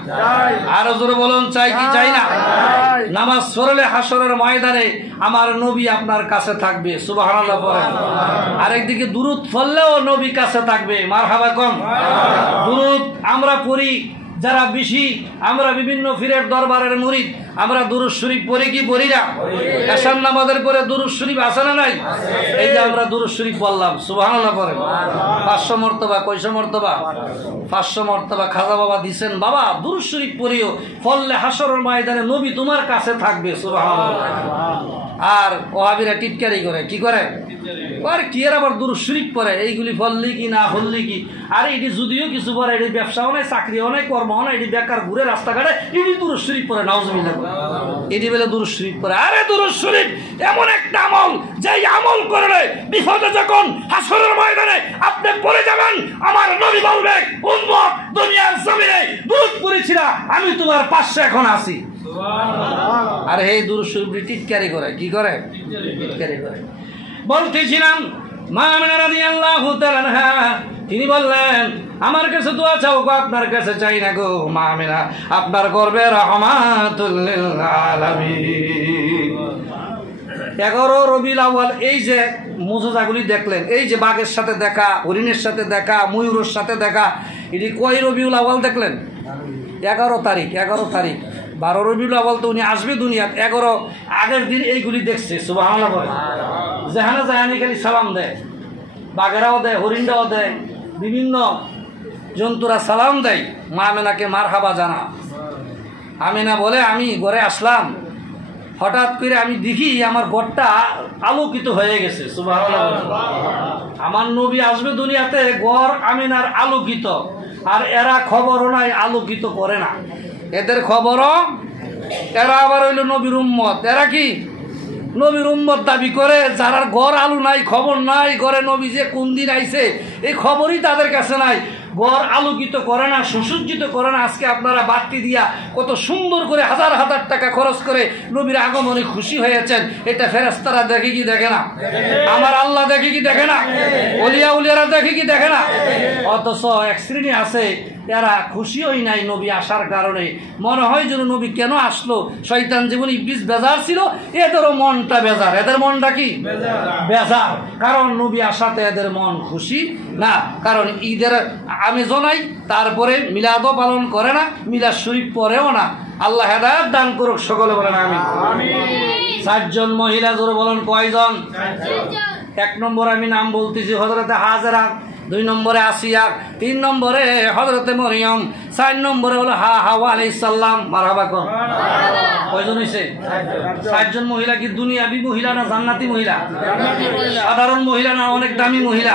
আরো জোরে বলুন, চাই কি চাই না? নামাজ পড়লে হাসরের ময়দানে আমার নবী আপনার কাছে থাকবে। সুবহানাল্লাহ পড়েন। আরেকদিকে দুরূদ পড়লেও নবী কাছে থাকবে। মারহাবা কম। দুরূদ আমরা পড়ি যারা বেশি, আমরা বিভিন্ন পীরের দরবারের মুরিদ, আমরা দুরূদ শরীফ পড়ি কি পড়ি না? এশার নামাজের পরে দুরূদ শরীফ আছে না নাই? এই যে আমরা দুরূদ শরীফ পড়লাম, সুবহানাল্লাহ পড়েন। 500 মর্তবা, কয়শো মর্তবা? 500 মর্তবা খাজা বাবা দিছেন। বাবা দুরূদ শরীফ পড়িও, পড়লে হাসরের ময়দানে নবী তোমার কাছে থাকবে। সুবহানাল্লাহ। আর ওহাবিরা টিটকারি করে, কি করে? আর কি এর আবার দুরূদ শরীফ পড়ে, এইগুলি পড়লি কি না পড়লি কি? আরে এটি যদিও কিছু পড়ে, এটি ব্যবসাও নাই, চাকরিও নাই, কর্মও নাই, এটি বেকার ঘুরে রাস্তাঘাটে, এটি দুরূদ শরীফ পড়ে। নাউজুবিল্লাহ। এটি বলে দুরূদ শরীফ পড়ে। আরে দুরূদ শরীফ এমন একটা আমল, যেই আমল করলে বিপদে যখন হাসরের ময়দানে আপনি পড়ে যাবেন, আমার নবী বলবে, উম্মত দুনিয়ার জমিনে দুরূদ পড়েছিল, আমি তোমার পাশে এখন আছি। আর এই দুরূদ শরীফ টিটকারি করে, কি করে? টিটকারি করে। বলতেছিলাম মা আমিনা রাদিয়াল্লাহু তাআলা আনহা, তিনি বললেন আমার কাছে দোয়া চাও গো, আপনার কাছে চাই না গো মা আমিনা, আপনার গর্বে রাহমাতুল লিল আলামিন। 11 রবিউল আউয়াল, এই যে মুজিজাগুলি দেখলেন, এই যে বাঘের সাথে দেখা, হরিণের সাথে দেখা, ময়ূরের সাথে দেখা, এটি কয় রবিউল আউয়াল দেখলেন? 11 তারিখ। 11 তারিখ 12 রবিউল আউয়াল তো উনি আসবে দুনিয়াত, 11 আগের দিন এইগুলি দেখছে। সুবহানাল্লাহ বলে। যেখানে যেখানে খালি সালাম দেয়, বাঘেরাও দেয়, হরিণটাও দেয়, বিভিন্ন জন্তুরা সালাম দেয়, মা আমিনাকে মারহাবা জানা। আমিনা বলে আমি ঘরে আসলাম, হঠাৎ করে আমি দেখি আমার ঘরটা আলোকিত হয়ে গেছে। সুবহানাল্লাহ। আমার নবী আসবে দুনিয়াতে, ঘর আমিনার আলোকিত, আর এরা খবরও নাই, আলোকিত করে না। এদের খবরও, এরা আবার হইল নবীর উম্মত। এরা কি নবীর উম্মত দাবি করে, যারা ঘর আলো নাই, খবর নাই, ঘরে নবী যে কোন দিন আইছে এই খবরই তাদের কাছে নাই, ঘর আলোকিত করে না, সুসজ্জিত করে না। আজকে আপনারা বাতি দিয়া কত সুন্দর করে হাজার হাজার টাকা খরচ করে নবীর আগমনে খুশি হয়েছেন, এটা ফেরেশতারা দেখে কি দেখে না? আমার আল্লাহ দেখে কি দেখে না? ওলিয়া উলিয়ারা দেখে কি দেখে না? অথচ এক শ্রেণী আছে, এরা খুশি হই নাই নবী আসার কারণে। মনে হয় যেন নবী কেন আসলো, শয়তান জীবন ইবলিস বেজার ছিল, এদেরও মনটা বেজার। এদের মনটা কি বেজার? কারণ নবী আসাতে এদের মন খুশি না। কারণ ঈদের আমেজ নাই, তারপরে মিলাদও পালন করে না, মিলাদ শরীফ পড়েও না। আল্লাহ হেদায়েত দান করুক, সকলে বলেন আমিন। 4 জন মহিলা, জোরে বলেন কয়জন? 1 নম্বর আমি নাম বলতেছি হযরতে হাজেরা, 2 নম্বরে আসিয়া, 3 নম্বরে হযরতে মরিয়ম, 4 নম্বরে হলো হাওয়া আলাইহিস সালাম। মারহাবা কোন? কয়জন হইছে? 4 জন মহিলা। কি দুনিয়াবি মহিলা না জান্নাতি মহিলা? সাধারণ মহিলা না অনেক দামি মহিলা?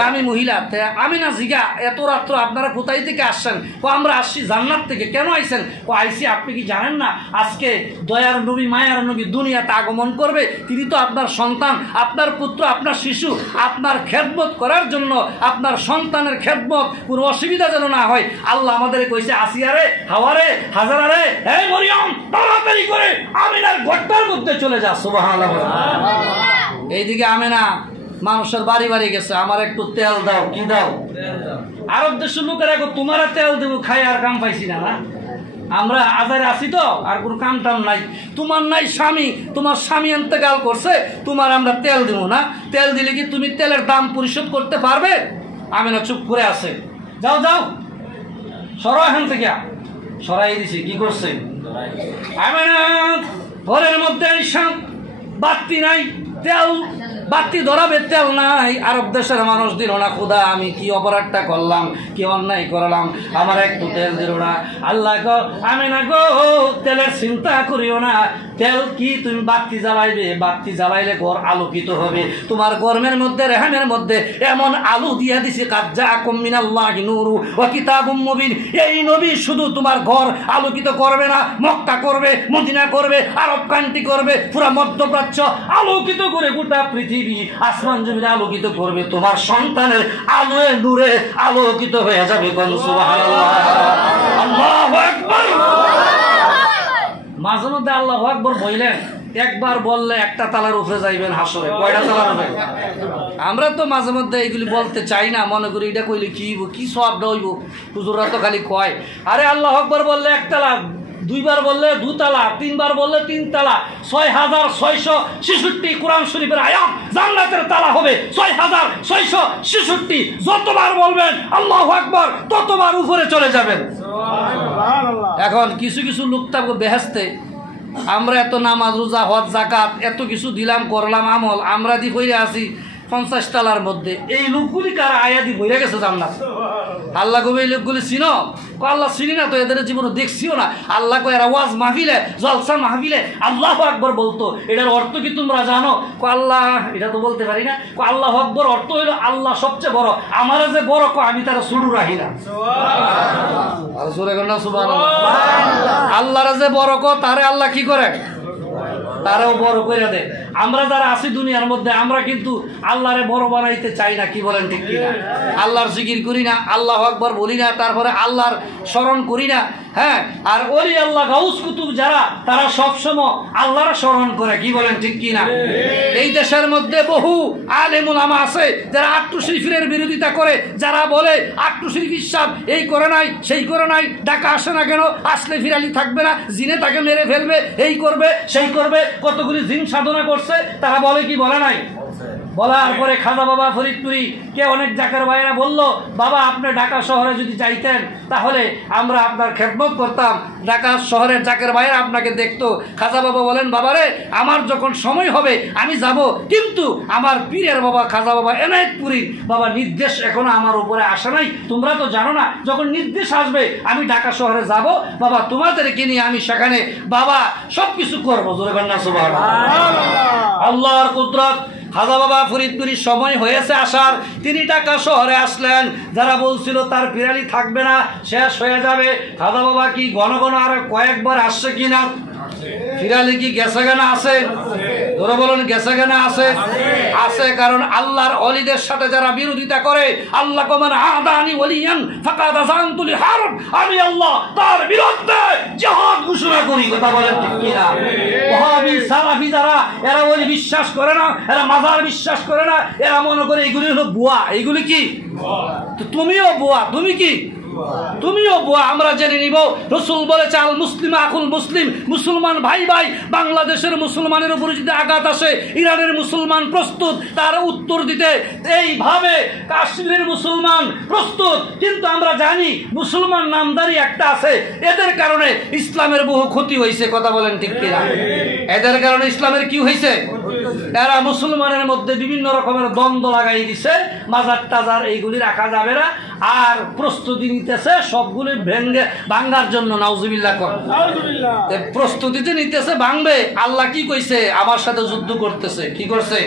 দামি মহিলা। আমি না জিগা, এত রাত্র আপনারা কোথায় থেকে আসছেন? আমরা আসছি জান্নাত থেকে। কেন আইছেন? আইছি, আপনি কি জানেন না আজকে দয়ার নবী, মায়ার নবী দুনিয়াতে আগমন করবে? তিনি তো আপনার সন্তান, আপনার পুত্র, আপনার শিশু, আপনার খেদমত করার জন্য, আপনার সন্তানের খেদমত কোনো অসুবিধা যেন না হয়। আল্লাহ আমাদের কইছে, আসিয়া রে, হাওয়া রে, হাজারা রে, এই মরিয়ম তাড়াতাড়ি করে আমিনার ঘরটার মধ্যে চলে যা। সুবহানাল্লাহ। এইদিকে আমিনা মানুষের বাড়ি বাড়ি গেছে, আমার একটু তেল দাও। কি দাও? আরব দেশের লোকেরা তোমার তেল দেবো, খাই আর কাম পাইছি না। না, আমরা আজারে আছি তো, আর কোনো কাম টাম নাই। তোমার নাই স্বামী, তোমার স্বামী ইন্তেকাল করছে, তোমার আমরা তেল দেবো না। তেল দিলে কি তুমি তেলের দাম পরিশোধ করতে পারবে? আমিনা চুপ করে আছে। যাও যাও, সরাই এখান থেকে। সরাই দিছি। কি করছে? আমিনা ঘরের মধ্যে বাতি নাই, তেল বাতি ধরাবে তেল নাই। আরব দেশের মানুষ দিল না, খোদা আমি কি অপরাধটা করলাম, কি অন্যায় করলাম, আমার একটু তেল দিল না। আল্লাহ গো আমি না গো তেলের চিন্তা করিও না, তেল কি তুমি বাতি জ্বালাইবে, বাতি জ্বালাইলে ঘর আলোকিত হবে। তোমার গরমের মধ্যে রেহানের মধ্যে এমন আলো দিয়া দিছে, কাদ জাআকুম মিনাল্লাহি নূরু ওয়া কিতাবুম মুবিন। এই নবী শুধু তোমার ঘর আলোকিত করবে না, মক্কা করবে, মদিনা করবে, আরব কান্ট্রি করবে, পুরা মধ্যপ্রাচ্য আলোকিত করে গোটা পৃথিবী আসমান জমিন আলোকিত করবে। তোমার সন্তানের আলোয় নূরে আলোকিত হয়ে যাবে। সুবহানাল্লাহ, আল্লাহু আকবার। মাঝে মধ্যে আল্লাহু আকবার বললেন, একবার বললে একটা তালার উপরে যাইবেন হাসরে। কয়টা তালার উপরে? আমরা তো মাঝে মধ্যে এইগুলি বলতে চাই না, মনে করি এটা কইলে কি হইব, কি সওয়াবটা হইব। হুজুররা তো খালি কয়, আরে আল্লাহু আকবার বললে এক তালা, দুইবার বললে দুতালা, তিনবার বললে তিন তালা, 6666 কোরআন শরীফের আয়াত জান্নাতের তালা হবে 6666। যতবার বলবেন আল্লাহু আকবার ততবার উপরে চলে যাবেন। এখন কিছু কিছু লোক থাকবে বেহেশতে, আমরা এত নামাজ রোজা হজ জাকাত এত কিছু দিলাম করলাম আমল, আমরা দি কইরা আছি 50 তালার মধ্যে। এই লোকগুলি কারা আয়া দি বইরা গেছে জান্নাত। আল্লাহ কবে এই লোকগুলি চিনো? আল্লাহ চিনি না তো, এদের জীবনে দেখছিও না। আল্লাহ কয় এরা ওয়াজ মাহফিলে, জলসা মাহফিলে আল্লাহু আকবার বলতো, এটার অর্থ কি তোমরা জানো? আল্লাহ, এটা তো বলতে পারি না। আল্লাহু আকবার অর্থ হইল আল্লাহ সবচেয়ে বড়, আমার যে বড় আমি তারা শুরু রাখি না। আল্লাহর যে বড় তারে আল্লাহ কি করে? তারাও বড় করে দেয়। আমরা যারা আছি দুনিয়ার মধ্যে, আমরা কিন্তু আল্লাহরে বড় বানাইতে চাই না। কি বলেন ঠিক কিনা? আল্লাহর জিকির করি না, আল্লাহু আকবার বলি না, তারপরে আল্লাহর স্মরণ করি না। হ্যাঁ, আর ওলি আল্লাহ গাউস কুতুব যারা, তারা সবসময় আল্লাহর স্মরণ করে। কি বলেন ঠিক কিনা? এই দেশের মধ্যে বহু আলেম উলামা আছে যারা আট্টু শরীফের বিরোধিতা করে, যারা বলে আট্টু শরীফ ইসলাম এই করে নাই সেই করে নাই, ডাকা আসে না কেন, আসলে ফিরালি থাকবে না, জিনে তাকে মেরে ফেলবে, এই করবে সেই করবে, কতগুলি জিন সাধনা করছে। তারা বলে কি বলে নাই? বলার পরে খাজা বাবা ফরিদপুরি কে অনেক জাকের ভাইয়েরা বলল, বাবা আপনি ঢাকা শহরে যদি যাইতেন তাহলে আমরা আপনার খেদমত করতাম। ঢাকা শহরের জাকের ভাইয়েরা আপনাকে দেখতো। খাজা বাবা বলেন, বাবারে আমার যখন সময় হবে আমি যাব, কিন্তু আমার পীরের বাবা খাজা বাবা এনায়েতপুরীর বাবা নির্দেশ এখনো আমার উপরে আসে নাই। তোমরা তো জানো না, যখন নির্দেশ আসবে আমি ঢাকা শহরে যাব বাবা, তোমাদেরকে নিয়ে আমি সেখানে বাবা সবকিছু করবো। জোরে কন্যা সুবহানাল্লাহ। আল্লাহর কুদরত। খাজা বাবা ফরিদপুরির সময় হয়েছে আসার, তিনি ঢাকা শহরে আসলেন। যারা বলছিল তার পিরালি থাকবে না, শেষ হয়ে যাবে, খাজা বাবা কি ঘন ঘন আর কয়েকবার আসছে কিনা? ফিরালি কি গেছে কেনা আছে? ধরে বলুন গেছে কেনা আছে? আছে, কারণ আল্লাহর ওলিদের সাথে যারা বিরোধিতা করে, আল্লাহ কমান আদানি ওলিয়ান ফাকাদ আযানতু লিহারব, আমি আল্লাহ তার বিরুদ্ধে জিহাদ ঘোষণা করি। কথা বলেন ঠিক কিনা? ওয়াহাবি সালাফি যারা, এরা ওলি বিশ্বাস করে না, এরা মাজার বিশ্বাস করে না, এরা মনে করে এগুলি হলো বুয়া। এইগুলি কি? তো তুমিও বুয়া, তুমি কি? তুমিও বুয়া। আমরা জেনে নিব, রাসূল বলেছে আল মুসলিম আকুল মুসলিম, মুসলমান ভাই ভাই। বাংলাদেশের মুসলমানের উপরে যদি আঘাত আসে, ইরানের মুসলমান প্রস্তুত তার উত্তর দিতে, এইভাবে কাশ্মীরের মুসলমান প্রস্তুত। কিন্তু আমরা জানি মুসলমান নামদারি একটা আছে, এদের কারণে ইসলামের বহু ক্ষতি হয়েছে। কথা বলেন ঠিক কিনা? এদের কারণে ইসলামের কি হয়েছে? এরা মুসলমানের মধ্যে বিভিন্ন রকমের দ্বন্দ্ব লাগাই দিছে, মাজার টাজার এইগুলি রাখা যাবে না, আর প্রস্তুতি নিতেছে সবগুলি ভেঙ্গে ভাঙ্গার জন্য। নাউজুবিল্লাহ কর। প্রস্তুতিতে নিতেছে ভাঙবে। আল্লাহ কি কইছে? আমার সাথে যুদ্ধ করতেছে। কি করছে?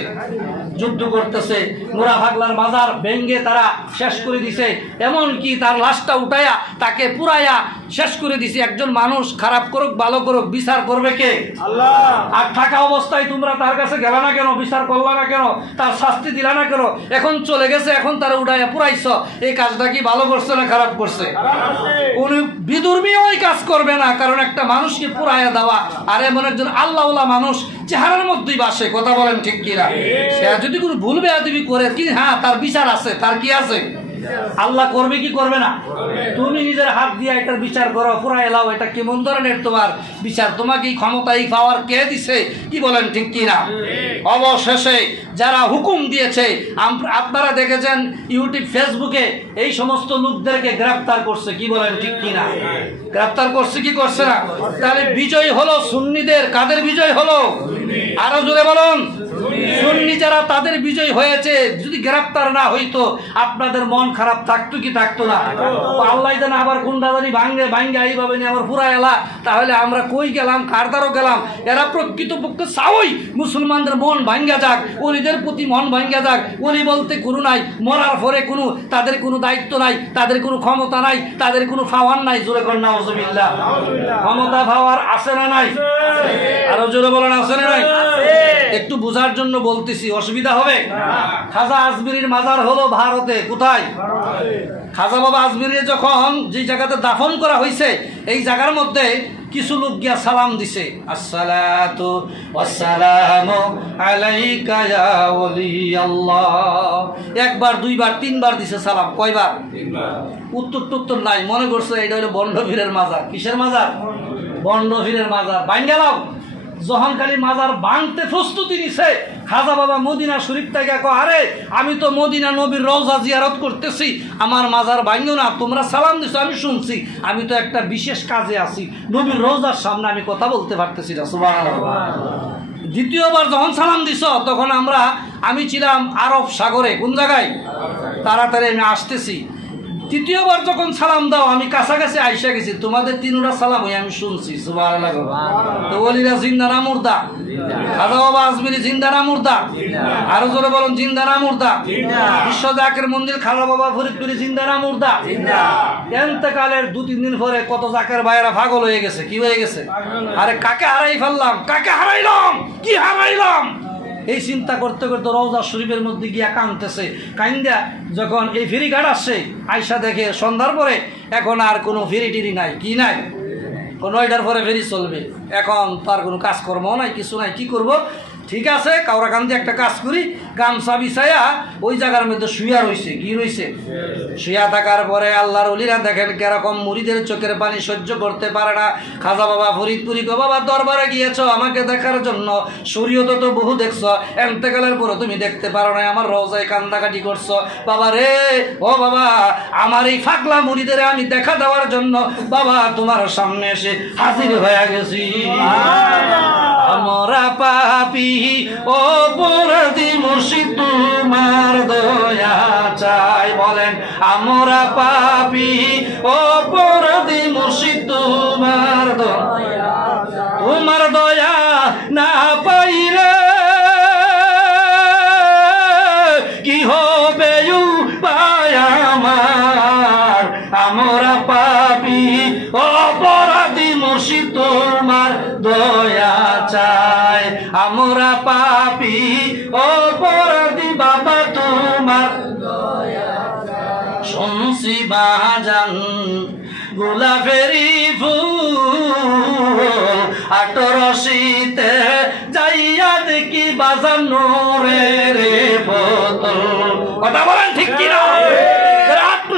যুদ্ধ করতেছে। নোরা ভাগলার মাজার ভেঙ্গে তারা শেষ করে দিছে, এমনকি তার লাশটা উঠাইয়া তাকে পুরাইয়া শেষ করে দিছে। একজন মানুষ খারাপ করুক ভালো করুক, বিচার করবে কে? আল্লাহ। আর থাকা অবস্থায় তোমরা তার কাছে গেলা না কেন? বিচার করলা না কেন? তার শাস্তি দিলা না কেন? এখন চলে গেছে, এখন তারা উঠাইয়া পুরাইছ। এই কাজটা কি ভালো করছে না খারাপ করছে? কোন বিধর্মী ওই কাজ করবে না, কারণ একটা মানুষকে পুরাইয়া দেওয়া। আর এমন একজন আল্লাহওয়ালা মানুষ চেহারার মধ্যেই বাসে। কথা বলেন ঠিক কিনা? সে যদি কোনো ভুল বেয়াদবি করে, কি হ্যাঁ তার বিচার আছে, তার কি আছে? আল্লাহ করবে কি করবে না? তুমি নিজের হাত দিয়ে এটার বিচার করো, পুরা এলাও, এটা কেমন ধরনের তোমার বিচার? তোমাকে এই ক্ষমতা এই পাওয়ার কে দিছে? কি বলেন ঠিক কিনা? অবশেষে যারা হুকুম দিয়েছে, আপনারা দেখেছেন ইউটিউব ফেসবুকে এই সমস্ত লোকদেরকে গ্রেফতার করছে। কি বলেন ঠিক কিনা? গ্রেফতার করছে কি করছে না? তাহলে বিজয় হলো সুন্নিদের। কাদের বিজয় হলো? আরো জোরে বলুন। সুন্নি যারা তাদের বিজয় হয়েছে, যদি গ্রেফতার না হইতো আপনাদের মন খারাপ থাকতো কি থাকতো না? আল্লাহ জানে আবার গুন্ডাদারি ভাঙ্গে এইভাবে নিয়ে আবার পুরা এলা, তাহলে আমরা কই গেলাম, কার দ্বারও গেলাম? এরা প্রকৃতপক্ষে চাওই মুসলমানদের মন ভাঙ্গা যাক, ওলিদের প্রতি মন ভাঙ্গা যাক। ওলি বলতে কোনো নাই, মরার পরে কোনো তাদের কোনো দায়িত্ব নাই, তাদের কোনো ক্ষমতা নাই, তাদের কোনো পাওয়ার নাই। জোরে কর নাউজুবিল্লাহ। ক্ষমতা পাওয়ার আছে না নাই? আরো জোরে বলেন আছে না নাই? একটু বোঝার জন্য বলতেছি, অসুবিধা হবে? খাজা আজমিরির মাজার হলো ভারতে। কোথায়? খাজা বাবা আজমিরি যখন যে জায়গাতে দাফন করা হয়েছে, এই জায়গার মধ্যে কিছু লোক গিয়া সালাম দিছে, আসসালাতু ওয়াসসালামু আলাইকা ইয়া ওলি আল্লাহ। একবার, দুইবার, তিনবার দিছে সালাম। কয়বার? উত্তর নাই। মনে করছে এটা হলো বন্ডভীরের মাজার। কিসের মাজার? বন্ডভীরের মাজার। ভাঙ্গালাম যখন খালি মাজার ভাঙতে প্রস্তুতি নিছে, খাজা বাবা মদিনা শরীফ থেকে কয়, আরে আমি তো মদিনা নবীর রওজা জিয়ারত করতেছি, আমার মাজার ভাঙো না। তোমরা সালাম দিছো আমি শুনছি, আমি তো একটা বিশেষ কাজে আছি, নবীর রওজার সামনে আমি কথা বলতে পারতেছি না। সুবহানাল্লাহ। দ্বিতীয়বার যখন সালাম দিছো, তখন আমি ছিলাম আরব সাগরে। কোন জায়গায়? তাড়াতাড়ি আমি আসতেছি। তৃতীয়বার যখন সালাম দাও, আমি কাছাকাছি আইসা গেছি, তোমাদের তিনটা সালাম হয়ে আমি শুনছি। সুবহানাল্লাহ। তো ওলিরা জিন্দা না মুর্দা? খাজা বাবা আজমিরি জিন্দা না মুর্দা? আরো জোরে বলুন, জিন্দা না মুর্দা? বিশ্ব জাকের মন্দির খাজা বাবা ফরিদপুরি জিন্দা না মুর্দা? এতেকালের 2-3 দিন পরে কত জাকের ভাইয়েরা পাগল হয়ে গেছে। কি হয়ে গেছে? আরে কাকে হারাই ফেললাম, কাকে হারাইলাম, কি হারাইলাম, এই চিন্তা করতে করতে রওজা শরীফের মধ্যে গিয়া কাঁদতেছে। কান্দা যখন এই ফেরিঘাট আসছে, আয়সা দেখে সন্ধ্যার পরে এখন আর কোনো ফেরি টেরি নাই। কি নাই? 9টার পরে ফেরি চলবে। এখন তার কোনো কাজকর্ম নাই, কিছু নাই। কি করব? ঠিক আছে, কাউরাকান্দি একটা কাজ করি, গামছা বিছাইয়া ওই জায়গার মধ্যে শুয়া রয়েছে। কি রয়েছে? শুয়া থাকার পরে আল্লাহর ওলিরা দেখেন কেরকম মুরিদের চোখের পানি সহ্য করতে পারে না। খাজা বাবা ফরিদপুরি গো, বাবা দরবারে গিয়েছো আমাকে দেখার জন্য, শরীয়ত তো বহু দেখছো, এন্তেকালের পরে তুমি দেখতে পারো না, আমার রওজায় কান্দাকাটি করছো। বাবা রে, ও বাবা, আমার এই ফাকলা মুরিদের আমি দেখা দেওয়ার জন্য বাবা তোমার সামনে এসে হাজির হয়ে গেছি। আমরা পাপী অপরাধী, মুর্শিদ তোমার দয়া চাই। বলেন, আমরা পাপী অপরাধী, মুর্শিদ তোমার দয়া, তোমার দয়া না পাইলে কি হবে উপায় আমার? আমরা পাপী অপরাধী, মুর্শিদ তোমার দয়া চাই। আমরা পাপী অপরাধী, বাবা তোমার দয়া চাই। শুনছি বাজান গোলাপেরি ফুল, 18শীতে যাইয়া দেখি বাজান নূরের বোতল। কথা বলেন ঠিক কিনা?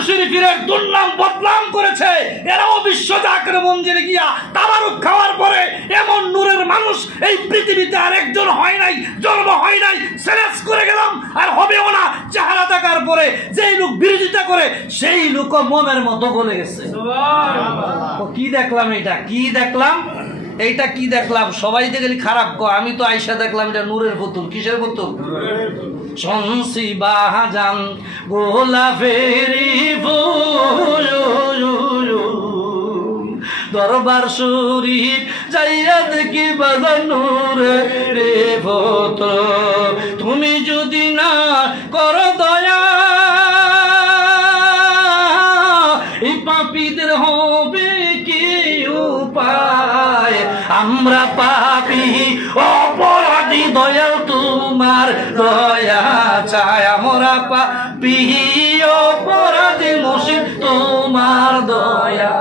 শরীফের দুর্নাম বদনাম করেছে, এরাও বিশ্ব জাকের মন্দিরে গিয়া তাবারুক খাওয়ার পরে এমন নূরের মানুষ এই পৃথিবীতে আরেকজন হয় নাই, জন্ম হয় নাই। সেলেস করে গেলাম, আর হবেও না। চেহারা দেখার পরে যেই লোক বিরোধিতা করে সেই লোক মোমের মতো গলে গেছে। কি দেখলাম? এটা কি দেখলাম? এইটা কি দেখলাম? সবাই দেখলি খারাপ ক, আমি তো আইসা দেখলাম এটা নূরের পুতুল। কিসের পুতুল? শুনছি বাজান গোলাপেরি ফুল, দরবার শরীফ যাইয়া দেখি বাজান নূরের বোতল। তুমি যদি না করো দয়া, এই পাপীদের হবে কি উপায়? আমরা পাপী অপরাধী, দয়াল তোমার দয়া চাই। আমরা পাপী অপরাধী, মুর্শিদ তোমার দয়া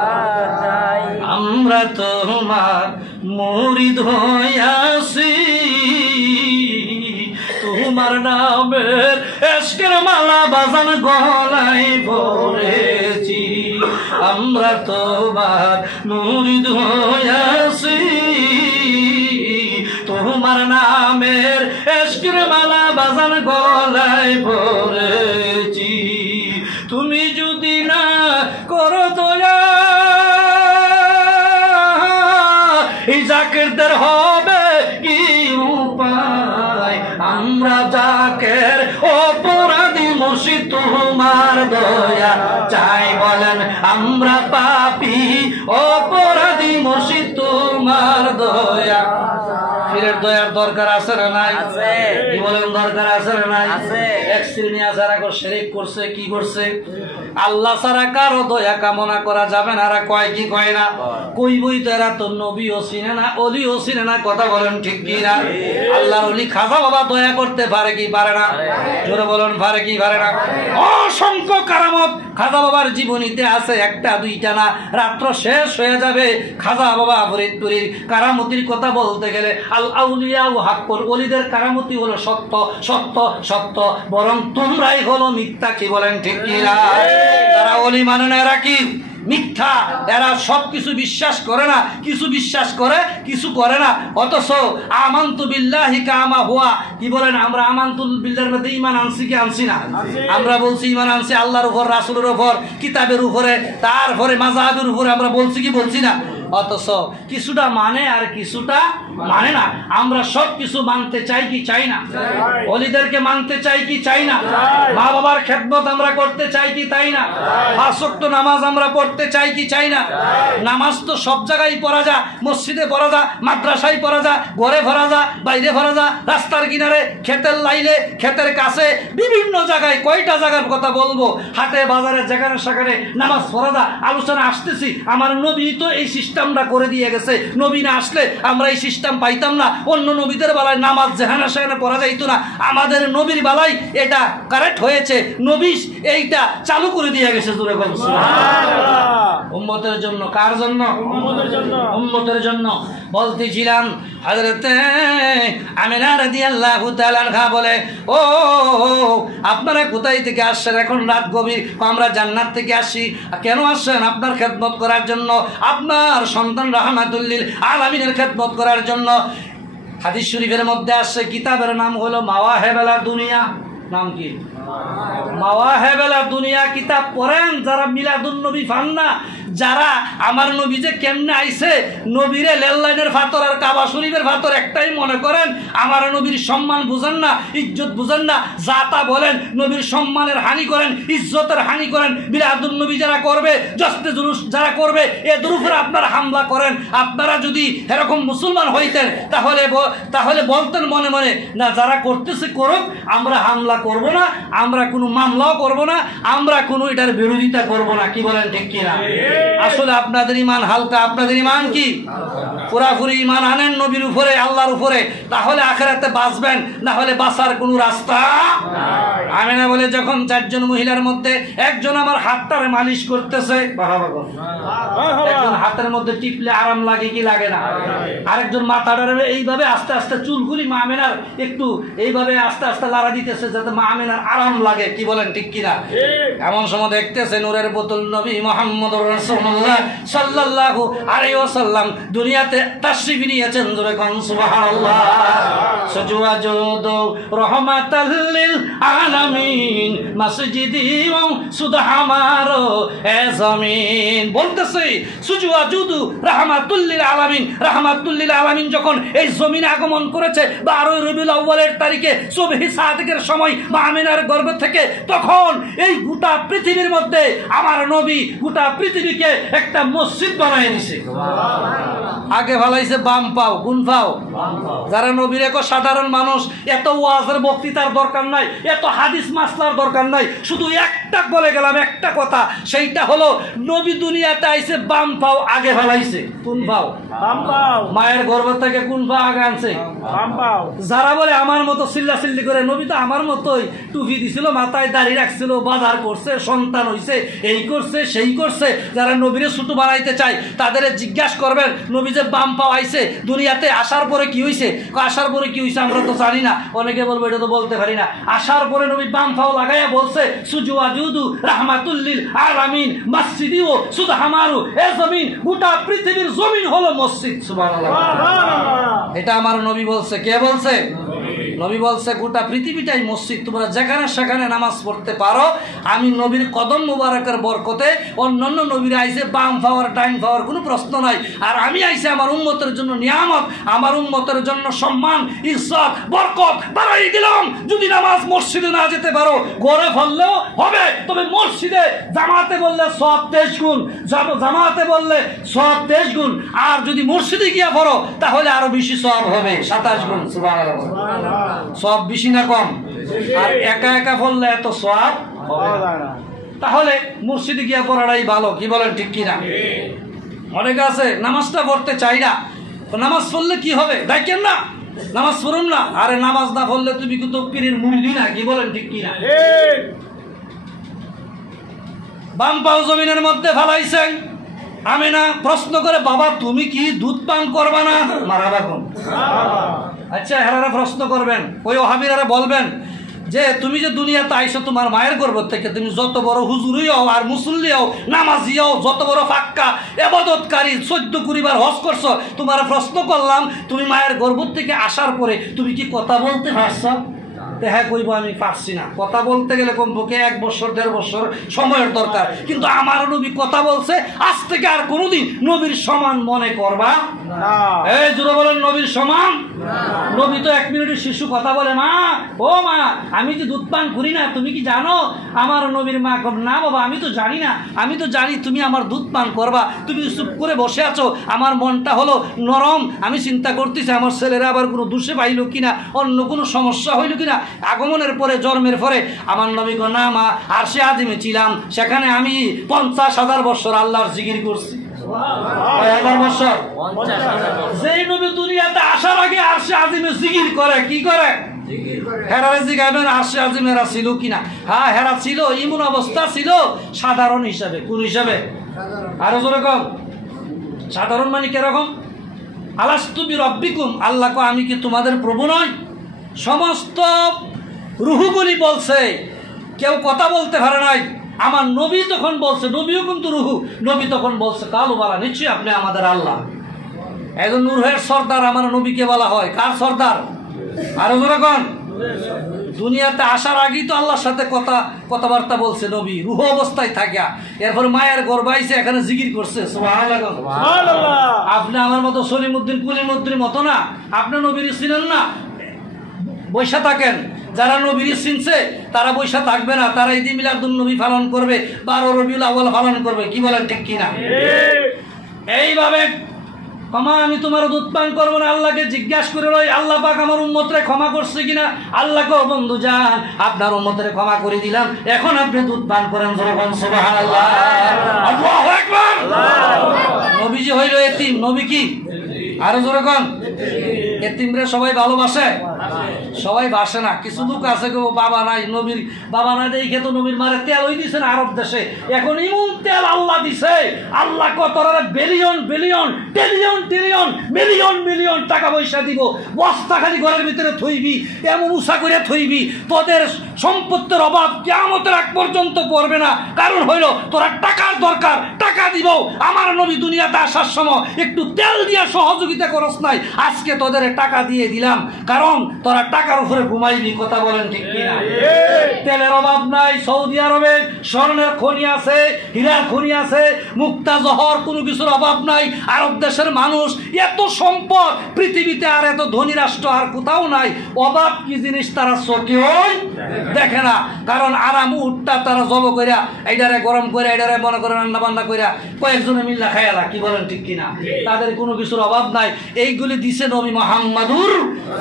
চাই। আমরা তোমার মুরিদ হইয়াছি, তোমার নামের এশকের মালা বাজান গলায় পড়েছি। আমরা তোমার মুরিদ হইয়াছি, তোমার নামের এশকের মালা বাজান গলায় পড়েছি। তুমি যদি না করো দয়া, এই জাকেরদের হবে কি উপায়? তোমার দয়া চাই বলেন আমরা পাপী অপরাধী মুর্শিদ তোমার দয়া। পীরের দয়ার দরকার আছে না নাই? কি বলেন দরকার আছে না নাই? এক শ্রেণী যারা শিরক করছে, কি করছে? আল্লাহ ছাড়া কারো দয়া কামনা করা যাবে না। এরা কয় কি কয় না? কইবই তো এরা তো নবীও চিনে না, অলিও চিনে না। কথা বলেন ঠিক কি না? আল্লাহর ওলি খাজা বাবা দয়া করতে পারে কি পারে না? জোরে বলেন পারে কি পারে না? অসংখ্য কারামত খাজা বাবার জীবনীতে আছে, একটা দুইটা না, রাত্র শেষ হয়ে যাবে। খাজা বাবা ফরিদপুরীর কারামতির কথা বলতে গেলে আল আউলিয়া ও হাক্কুল ওলিদের কারামতি হলো সত্য সত্য সত্য, বরং তোমরাই হলো মিথ্যা। কি বলেন ঠিক কি না? যারা ওলি মানে না এরা কি মিথ্যা। এরা সবকিছু বিশ্বাস করে না, কিছু বিশ্বাস করে কিছু করে না। অথচ আমানতু বিল্লাহি কামা হুয়া, কি বলেন আমরা আমানতু বিল্লাহর মধ্যে ঈমান আনছি কি আনছি না? আমরা বলছি ঈমান আনছি আল্লাহর উপর, রাসূলের উপর, কিতাবের উপরে, তারপরে মাযহাবের উপরে আমরা বলছি কি বলছি না? অথচ কিছুটা মানে আর কিছুটা মানে না। আমরা সব কিছু মানতে চাই কি চাই না? ওলিদেরকে মানতে চাই কি চাই না? মা বাবার খেদমত আমরা করতে চাই কি তাই না? পাঁচ ওয়াক্ত নামাজ আমরা পড়তে চাই কি চাই না? নামাজ তো সব জায়গায় পড়া যা, মসজিদে পড়া যা, মাদ্রাসায় পড়া যা, ঘরে পড়া যা, বাইরে পড়া যা, রাস্তার কিনারে, ক্ষেতের লাইলে, ক্ষেতের কাছে, বিভিন্ন জায়গায়। কয়টা জায়গার কথা বলবো? হাটে বাজারে যেখানে সেখানে নামাজ পড়া যা। আলোচনা আসতেছি, আমার নবী তো এই সিস্টেমটা করে দিয়ে গেছে। নবী না আসলে আমরা এই সিস্টেম পাইতাম না। অন্য নবীদের বেলায় নামাজ যেখানে সেখানে পড়া যাইতো না, আমাদের নবীর বেলায় এটা কারেক্ট হয়েছে। নবী এইটা চালু করে দিয়ে গেছে। জোরে বলুন সুবহানাল্লাহ। উম্মতের জন্য। কার জন্য? উম্মতের জন্য। উম্মতের জন্য। বলতেছিলাম হযরতে আমিনা রাদিয়াল্লাহু তাআলা আনহা বলে, ও আপনারা কোথায় থেকে আসছেন? এখন রাত গভীর। আমরা জান্নাত থেকে আসি। কেন আসছেন? আপনার খেদমত করার জন্য, আপনার সন্তান রাহমাতুল লিল আলামিনের খেদমত করার জন্য। হাদিস শরীফের মধ্যে আসছে, কিতাবের নাম হলো মাওয়াহিবুল দুনিয়া। নাম কি? মাওয়াহিবুল দুনিয়া। কিতাব পড়েন যারা মিলাদুন নবী পান না, যারা আমার নবী যে কেমনে আইছে, নবীরে লেনলাইনের ফাতর আর কাবা শরীফের ফাতর একটাই মনে করেন। আমার নবীর সম্মান বুঝেন না, ইজ্জত বুঝেন না, যা তা বলেন, নবীর সম্মানের হানি করেন, ইজ্জতের হানি করেন। মিলাদুন নবী যারা করবে, জশ্নে জুলুস যারা করবে, এদের উপরে আপনারা হামলা করেন। আপনারা যদি এরকম মুসলমান হইতেন তাহলে বলতেন মনে মনে, না যারা করতেছে করুক, আমরা হামলা করব না, আমরা কোনো মামলাও করব না, আমরা কোনো এটার বিরোধিতা করব না। কি বলেন ঠিক কিনা? আসলে আপনাদের ইমান হালকা। আপনাদের ইমান কি? পুরাপুরি ইমান আনেন নবীর উপরে, আল্লাহর উপরে, তাহলে আখিরাতে বাঁচবেন, না হলে বাঁচার কোনো রাস্তা। আমিনা বলে, যখন চারজন মহিলার মধ্যে একজন আমার হাতটারে মালিশ করতেছে, একজন হাতের মধ্যে টিপলে আরাম লাগে কি লাগে না? আরেকজন মাথাটারে এইভাবে আস্তে আস্তে চুলগুলি মা আমিনার একটু এইভাবে আস্তে আস্তে লাড়া দিতেছে যাতে মা আমিনার আরাম লাগে। কি বলেন ঠিক কিনা? এমন সময় দেখতেছে নূরের বোতল নবী মুহাম্মদুর রাসূলুল্লাহ সাল্লাল্লাহু আলাইহি ওয়াসাল্লাম দুনিয়াতে তাশরীফ নিয়েছেন। জোরে কোন সুবহানাল্লাহ। সুজুদ রহমাতাল লিল আলামিন মসজিদি ও সুদহামারো এ জমিন। বলতেছে সুজুদ রাহমাতুল লিল আলামিন, রাহমাতুল লিল আলামিন যখন এই জমিনে আগমন করেছে 12 রবিউল আউয়ালের তারিখে সুবহি সাদিকের সময় মা আমিনার গর্ভ থেকে, তখন এই গোটা পৃথিবীর মধ্যে আমার নবী গোটা পৃথিবীকে একটা মসজিদ বানায় দিছে। আগে ভালাইছে বাম পাও, কোন পাও? যারা নবীর এক সাধারণ মানুষ, এত ওয়াজের বক্তৃতার দরকার নাই, এত হাদিস মাসলার দরকার নাই, শুধু একটা বলে গেলাম একটা কথা, সেইটা হলো নবী দুনিয়াতে আইছে বাম পাও আগে ভালাইছে। কোন পাও? বাম পাও। মায়ের গর্ভ থেকে কোন পা আগে আনছে? বাম পাও। যারা বলে আমার মতো চিল্লা চিল্লি করে, নবী তো আমার মতোই টুপি দিছিল, মাথায় দাড়ি রাখছিল, বাজার করছে, সন্তান হইছে, এই করছে সেই করছে। যারা নবীরে ছোট বানাইতে চায় তাদের জিজ্ঞাসা করবেন, নবী যে বাম পাও আইছে দুনিয়াতে, আসার পরে কি হইছে? আসার পরে কি হইছে আমরা তো জানি না। অনেকে বলবো এটা তো বলতে পারি না। আসার পরে নবী বাম পাও লাগাইয়া বলছে সুজুদু রাহমাতুল লিল আলামিন মসজিদি ও সুদহামারু এ জমিন, গোটা পৃথিবীর জমিন হলো মসজিদ। সুবহানাল্লাহ। এটা আমার নবী বলছে। কে বলছে? নবী বলছে গোটা পৃথিবীটাই মসজিদ, তোমরা যেখানে সেখানে নামাজ পড়তে পারো। আমি নবীর কদম মুবারকের বরকতে অন্যান্য নবীরা আইসে বাম পাওয়ার ডাইন পাওয়ার কোনো প্রশ্ন নাই, আর আমি আইসে আমার উম্মতের জন্য নিয়ামত, আমার উম্মতের জন্য সম্মান, ইজ্জত, বরকত বাড়াই দিলাম। যদি নামাজ মসজিদে না যেতে পারো, ঘরে ফেললেও হবে, তবে মসজিদে জামাতে বললে সব 23 গুণ, জামাতে বললে সব 23 গুণ, আর যদি মসজিদে গিয়া পড়ো তাহলে আরো বেশি সব হবে, 27 গুণ। সুবহানাল্লাহ। সব বেশি না কম? আর একা একা পড়লে এত সব হবে না। তাহলে মসজিদে গিয়া পড়াটাই ভালো, কি বলেন ঠিক কিনা? অনেকে আছে নামাজটা পড়তে চাই না, নামাজ পড়লে কি হবে দেখেন না, নামাজ পড়ুন না। আরে নামাজ না পড়লে তুমি কিন্তু পীরের মুরিদি না, কি বলেন ঠিক কিনা? বাম পাও জমিনের মধ্যে ফালাইছেন, আমি না প্রশ্ন করে, বাবা তুমি কি দুধ পান করবা না? মারা রাখুন। আচ্ছা হেরারা প্রশ্ন করবেন, ওই ওহাবিরা বলবেন যে তুমি যে দুনিয়াতে আইসো তোমার মায়ের গর্ভ থেকে, তুমি যত বড় হুজুরই হও আর মুসল্লি হও, নামাজি হও, যত বড় পাক্কা ইবাদতকারী, 14 বার হজ করছো, তোমার প্রশ্ন করলাম তুমি মায়ের গর্ভ থেকে আসার পরে তুমি কি কথা বলতে পারছো? হ্যাঁ কইব আমি পারছি না। কথা বলতে গেলে কমপক্ষে 1 বছর 1.5 বছর সময়ের দরকার, কিন্তু আমার নবী কথা বলছে, আজ থেকে আর কোনোদিন নবীর সমান মনে করবা না। এই জোরে বলেন নবীর সমান। নবী তো 1 মিনিটের শিশু কথা বলে, মা ও মা আমি যে দুধ পান করি না, তুমি কি জানো? আমার নবীর মা না বাবা আমি তো জানি না, আমি তো জানি তুমি আমার দুধ পান করবা, তুমি চুপ করে বসে আছো, আমার মনটা হলো নরম, আমি চিন্তা করতেছি আমার ছেলেরা আবার কোনো দোষে পাইল কিনা, অন্য কোনো সমস্যা হইল কিনা। আগমনের পরে জন্মের পরে আমার নবী গো না মা আরশে আজিমে ছিলাম, সেখানে আমি 50,000 বছর আল্লাহর জিকির করছি। 1000 বছর? যেই নবী দুনিয়াতে আসার আগে আরশে আজিমে জিকির করে, কি করে? হেরারে জিগাবেন আরশে আজিমেরা ছিল কিনা? হ্যাঁ হেরা ছিল, ইমন অবস্থা ছিল সাধারণ হিসাবে। কোন হিসাবে? আরো যেরকম সাধারণ মানে কিরকম? আলাস্তু বিরব্বিকুম, আল্লাহ কো আমি কি তোমাদের প্রভু নয়? সমস্ত রুহুগুলি বলছে, কেউ কথা বলতে পারে নাই। আমার নবী তখন বলছে, নবীও কিন্তু রুহু, নবী তখন বলছে কালু বালা নিশ্চয়ই আপনি আমাদের আল্লাহ। একজন নূরের সর্দার আমার নবীকে বলা হয়। কার সর্দার? আরো যেরকম দুনিয়াতে আসার আগেই তো আল্লাহর সাথে কথাবার্তা বলছে নবী, রুহ অবস্থায় থাকিয়া। এরপর মায়ের গর্ভাইছে, এখানে জিকির করছে। আপনি আমার মতো সলিমুদ্দিন কুলিমুদ্দিন মতো না, আপনি নবীর ছিলেন না, বৈশা থাকেন। যারা নবীর চিনছে তারা বৈশা থাকবে না, তারা ঈদ মিলাদুন নবী পালন করবে, 12 রবিউল আউয়াল পালন করবে, কি বলেন ঠিক কিনা? এইভাবে ক্ষমা আমি তোমার দুধ পান করবো না, আল্লাহকে জিজ্ঞাসা করে রই আল্লাহ পাক আমার উম্মতরে ক্ষমা করছে কিনা। আল্লাহকে বন্ধু যান আপনার উম্মতরে ক্ষমা করে দিলাম, এখন আপনি দুধ পান করেন। সুবহানাল্লাহ, আল্লাহু আকবার। নবীজি হইল এতিম, নবী কি? আরো জোরে কোন? এতিমরে সবাই ভালোবাসে? সবাই বাসে না। কিছু লোক আছে কেউ বাবা নাই, নবীর বাবা নাই দেখে তো নবীর মারে তেল হয়ে দিছে না আরব দেশে, এখন ইমন তেল আল্লাহ দিছে। আল্লাহ কত billion billion trillion trillion million million টাকা পয়সা দিব, বস্তা খালি ঘরের ভিতরে থইবি, এমন উষা করে থইবি, তোদের সম্পত্তির অভাব কিয়ামতের আগ পর্যন্ত পড়বে না। কারণ হইল তোরা টাকার দরকার, টাকা দিব। আমার নবী দুনিয়াতে আসার সময় একটু তেল দিয়ে সহযোগিতা করস নাই, আজকে তোদের টাকা দিয়ে দিলাম, কারণ তোরা টাকার উপরে ঘুমাইবি। কথা বলেন ঠিক কিনা? তেলের অভাব নাই, সৌদি আরবে স্বর্ণের খনি আছে, হীরার খনি আছে, মুক্তা জহর, কোনো কিছুর অভাব নাই। আরব দেশের মানুষ এত সম্পদ, পৃথিবীতে আর এত ধনী রাষ্ট্র আর কোথাও নাই। অভাব কি জিনিস তারা চোখেও দেখে না, কারণ আরাম উঠটা তারা জব করিয়া, এইটারে গরম করে, এইটারে মনে করে রান্না বান্না করিয়া কয়েকজনে মিল্লা খাইয়ালা, কি বলেন ঠিক কিনা? তাদের কোনো কিছুর অভাব নাই। এইগুলি দিছে নবী মুহাম্মদুর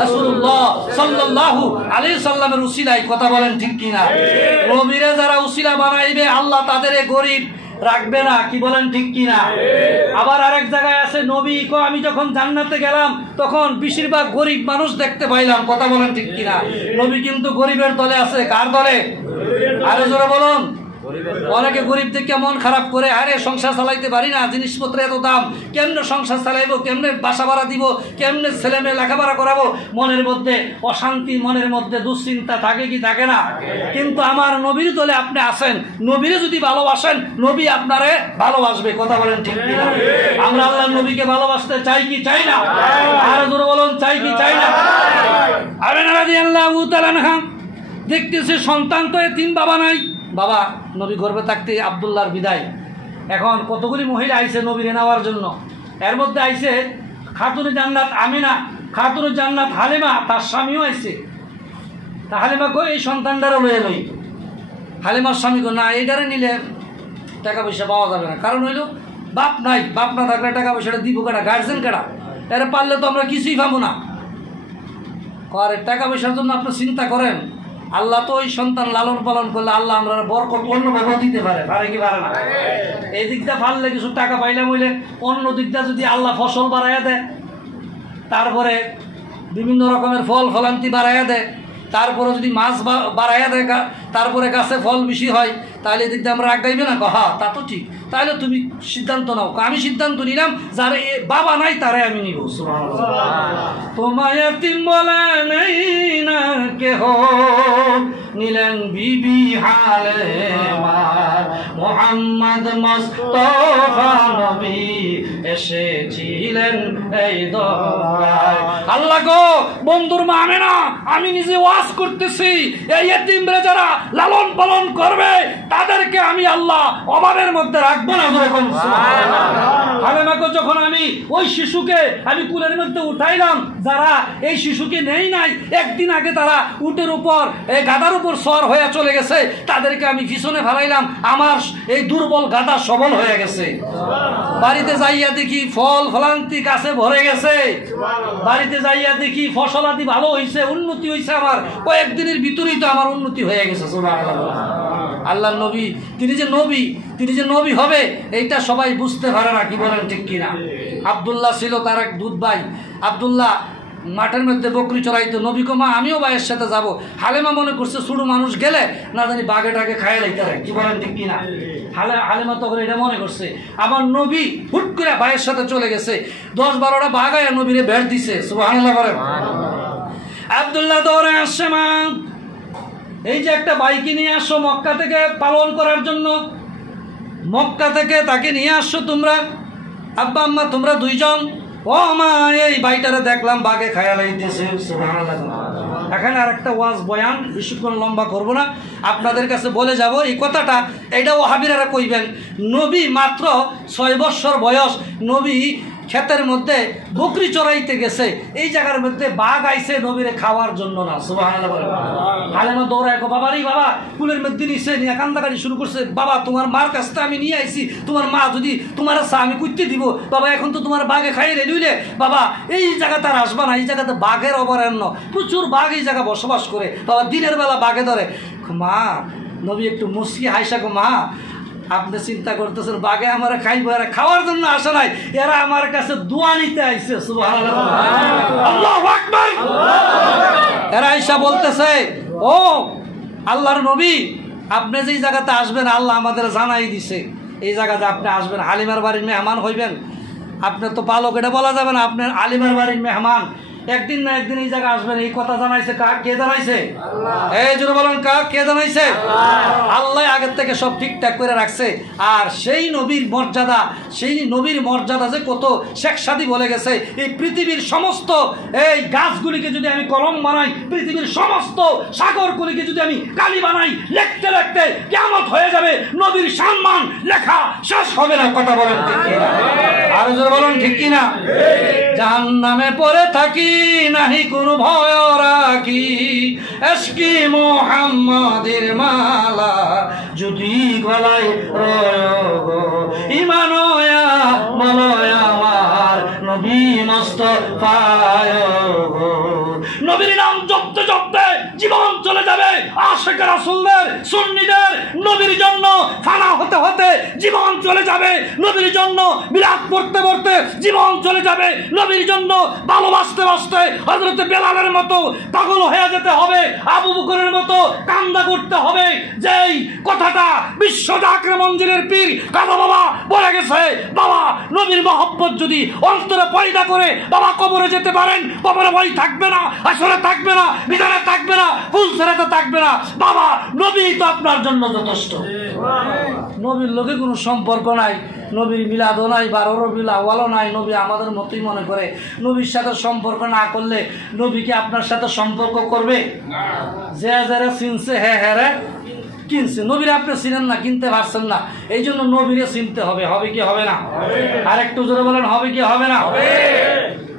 রাসূলুল্লাহ সাল্লাল্লাহু আলাইহি সাল্লামের উসিলায়। কথা বলেন ঠিক কিনা? নবীরে যারা উসিলা বানাইবে আল্লাহ তাদের গরিব রাখবে না, কি বলেন ঠিক কিনা? আবার আরেক জায়গায় আছে নবী কো আমি যখন জান্নাতে গেলাম তখন বেশিরভাগ গরিব মানুষ দেখতে পাইলাম। কথা বলেন ঠিক কিনা? নবী কিন্তু গরিবের দলে আছে। কার দলে? আরো জোরে বলুন। অনেকে গরিব দেখে মন খারাপ করে, আরে সংসার চালাইতে পারি না, জিনিসপত্র এত দাম, কেমনে সংসার চালাইবো, কেমনে বাসা ভাড়া দিব, কেমনে ছেলে মেয়ে লেখাপড়া করাবো, মনের মধ্যে অশান্তি, মনের মধ্যে দুশ্চিন্তা থাকে কি থাকে না? কিন্তু আমার নবীর দলে আপনি আছেন, নবীরে যদি ভালোবাসেন নবী আপনারে ভালোবাসবে। কথা বলেন ঠিক কিনা? আমরা আল্লাহর নবীকে ভালোবাসতে চাই কি চাই না? আরো জোরে বলুন, চাই কি চাই না? আমিনা রাদিয়াল্লাহু তাআলা আনহা দেখতেছে সন্তান তো এতিম, বাবা নাই। বাবা নবী গর্ভে থাকতে আব্দুল্লাহর বিদায়। এখন কতগুলি মহিলা আইছে নবীরে নেওয়ার জন্য। এর মধ্যে আইছে খাতুনে জান্নাত আমিনা, খাতুনে জান্নাত হালিমা, তার স্বামীও আইছে। তা হালিমা কই এই সন্তানটারও লয়ে লই। হালিমার স্বামী কো না, এইটারে নিলে টাকা পয়সা পাওয়া যাবে না, কারণ হইল বাপ নাই, বাপ না থাকলে টাকা পয়সাটা দিব কেটা, গার্জেন কেটা, এরা পারলে তো আমরা কিছুই পাবো না। আরে টাকা পয়সার জন্য আপনি চিন্তা করেন, আল্লাহ তো ওই সন্তান লালন পালন করলে আল্লাহ আমরা বরকত অন্যভাবে দিতে পারে, পারে কি পারে না? এই দিকটা পারলে কিছু টাকা পাইলাম হইলে অন্য দিকটা যদি আল্লাহ ফসল বাড়াইয়া দেয়, তারপরে বিভিন্ন রকমের ফল ফলান্তি বাড়াইয়া দেয়, তারপরে যদি মাছ বাড়াইয়া দেয়, তারপরে গাছে ফল বেশি হয়, তাহলে এদিকটা আমরা আগাইবে না? হ্যাঁ, তা তো ঠিক। তাহলে তুমি সিদ্ধান্ত নাও। আমি সিদ্ধান্ত নিলাম যারা বাবা নাই তারে আমি নিব। তোমায় এতিম বলে নেই না কেহ, নিলেন বিবি হালিমা, মুহাম্মদ মুস্তাফা নবী এসেছিলেন এই দরবারে। আল্লাহ গো, বন্ধুর মা আমিনা, আমি নিজে ওয়াজ করতেছি, এই এতিমরা যারা লালন পালন করবে তাদেরকে আমি আল্লাহ অভাবের মধ্যে রাখবো না। হালিমাকে যখন আমি ওই শিশুকে আমি কুলের মধ্যে উঠাইলাম, যারা এই শিশুকে নেই নাই, একদিন আগে তারা উটের উপর এই গাদার উপর সওয়ার হয়ে চলে গেছে, তাদেরকে আমি পিছনে ফেলাইলাম, আমার এই দুর্বল গাদা সবল হয়ে গেছে। বাড়িতে যাইয়া দেখি ফল ফলান্তি গাছে ভরে গেছে, বাড়িতে যাইয়া দেখি ফসলাদি ভালো হয়েছে, উন্নতি হয়েছে, আমার কয়েকদিনের ভিতরেই তো আমার উন্নতি হয়ে গেছে। আল্লাহ নবী, তিনি যে নবী হবে এইটা সবাই বুঝতে পারে না, কি বলেন ঠিক কিনা? আব্দুল্লাহ ছিল তার এক দুধ ভাই। আব্দুল্লাহ মাঠের মধ্যে বকরি চড়াইতো। নবী কমা আমিও ভাইয়ের সাথে যাব। হালিমা মনে করছে ছোটো মানুষ গেলে না জানি বাঘে টাকে খাইয়ে লাইতে হয়, কি বলেন ঠিক কিনা? হালিমা তখন এটা মনে করছে। আমার নবী হুট করে ভাইয়ের সাথে চলে গেছে, 10-12টা বাঘ আয়া নবীরে ভেট দিছে। সুবহানাল্লাহ বলেন। আব্দুল্লাহ দৌড়ে আসছে, মা এই যে একটা বাইকে নিয়ে আসছো মক্কা থেকে পালন করার জন্য, মক্কা থেকে তাকে নিয়ে আসছো তোমরা, আব্বা আম্মা তোমরা দুইজন। ও মা, এই বাইটারে দেখলাম বাঘে খায়া লাইতেছে। এখানে আর একটা ওয়াজ বয়ান বেশিক্ষণ লম্বা করব না, আপনাদের কাছে বলে যাব এই কথাটা, এইটা ওয়াহাবিরা কইবেন। নবী মাত্র 6 বছর বয়স, নবী ক্ষেতের মধ্যে বকরি চড়াইতে গেছে, এই জায়গার মধ্যে বাঘ আইছে নবীরে খাওয়ার জন্য না। সুবহানাল্লাহ বলেন। হালিমা দৌড়ায়, বাবা রে বাবা, কুলের মধ্যে নিচে নিয়ে কান্দাকাটি শুরু করছে। বাবা তোমার মার কাছটা আমি নিয়ে আইছি, তোমার মা যদি তোমার চা আমি কুইতে দিব, বাবা এখন তো তোমার বাঘে খাইয়ে লইলে, বাবা এই জায়গাতে আর আসবা না, এই জায়গাতে বাঘের অভয়ারণ্য, প্রচুর বাঘ এই জায়গা বসবাস করে, বাবা দিনের বেলা বাঘে ধরে। মা নবী একটু মুস্কি হাইসা, গো মা আপনি চিন্তা করতেছেন বাঘে আমার খাইবো, এরা খাওয়ার জন্য আসে নাই, এরা আমার কাছে দোয়া নিতে আইছে। সুবহানাল্লাহ, আল্লাহু আকবার। এরা আইসা বলতেছে, ও আল্লাহর নবী, আপনি যেই জায়গাতে আসবেন আল্লাহ আমাদের জানাই দিছে, এই জায়গাতে আপনি আসবেন, হালিমার বাড়ির মেহমান হইবেন। আপনি তো পালক, এটা বলা যাবে না, আপনার আলিমার বাড়ির মেহমান, একদিন না একদিন এই জায়গা আসবেন। এই কথা জানাইছে কাক? কে জানাইছে? এই জন্য বলেন কাক? কে জানাইছে? আল্লাহ আগের থেকে সব ঠিকঠাক করে রাখছে। আর সেই নবীর মর্যাদা যে কত, শেখ সাদি বলে গেছে, এই পৃথিবীর সমস্ত এই গাছগুলিকে যদি আমি কলম বানাই, পৃথিবীর সমস্ত সাগরগুলিকে যদি আমি কালি বানাই, লিখতে লিখতে কিয়ামত হয়ে যাবে, নবীর সম্মান লেখা শেষ হবে না। কথা বলেন ঠিক কিনা? আর জোরে বলেন ঠিক কিনা? জাহান্নামে পড়ে থাকি নাহি কোনো ভয় রাখি, এশকি মুহাম্মাদের মালা যদি গলায় ইমানয়া মলয়া আমার নবী মুস্তাফায়। নবীর নাম জপতে জপতে জীবন চলে যাবে, আশিক রাসূলদের সুন্নিদের নবীর জন্য ফানা হতে হতে জীবন চলে যাবে, নবীর জন্য বিলাপ পড়তে পড়তে জীবন চলে যাবে, নবীর জন্য ভালোবাসতে বাসতে হযরত বেলালের মতো পাগল হয়ে যেতে হবে, আবু বকরের মতো কান্দা করতে হবে। যেই কথাটা বিশ্ব জাকরে মঞ্জিলের পীর কাদা বাবা বলে গেছে, বাবা নবীর মহব্বত যদি অন্তরে ভিতরে পয়দা করে বাবা কবরে যেতে পারেন, কবরে ভয় থাকবে না, আসলে থাকবে না, ভিতরে থাকবে না, ফুল ছেড়াতে থাকবে না। বাবা নবী তো আপনার জন্য যথেষ্ট। নবীর লোকে কোনো সম্পর্ক নাই, নবীর মিলাদও নাই, 12 রবিউল আউয়ালও নাই। নবী আমাদের মতোই মনে করে। নবীর সাথে সম্পর্ক না করলে নবী কি আপনার সাথে সম্পর্ক করবে? যে যারা চিনছে হ্যাঁ হ্যাঁ রে কিনছে, নবীরে আপনি চিনেন না, কিনতে পারছেন না, এই জন্য নবীরে চিনতে হবে। হবে কি হবে না? আর একটু জোরে বলেন, হবে কি হবে না?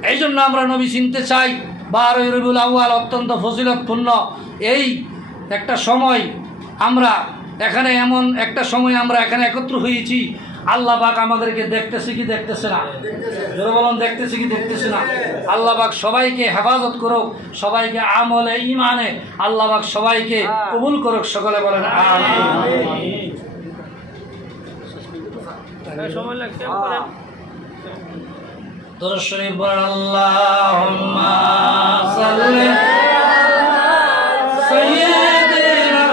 এই জন্য আমরা নবী চিনতে চাই। 12 রবিউল আউয়াল অত্যন্ত ফজিলতপূর্ণ এই একটা সময়। আমরা এখানে এমন একটা সময় আমরা এখানে একত্র হয়েছি, আল্লাহ পাক আমাদেরকে দেখতেছে কি দেখতেছে না? জোরে বলুন, দেখতেছে কি দেখতেছে না? আল্লাহ পাক সবাইকে হেফাজত করুক, সবাইকে আমলে ইমানে আল্লাহ পাক সবাইকে কবুল করুক। সকলে বলেন আমিন। দরুদ শরীফ পড়েন। আল্লাহুম্মা সাল্লি সাইয়্যিদিনা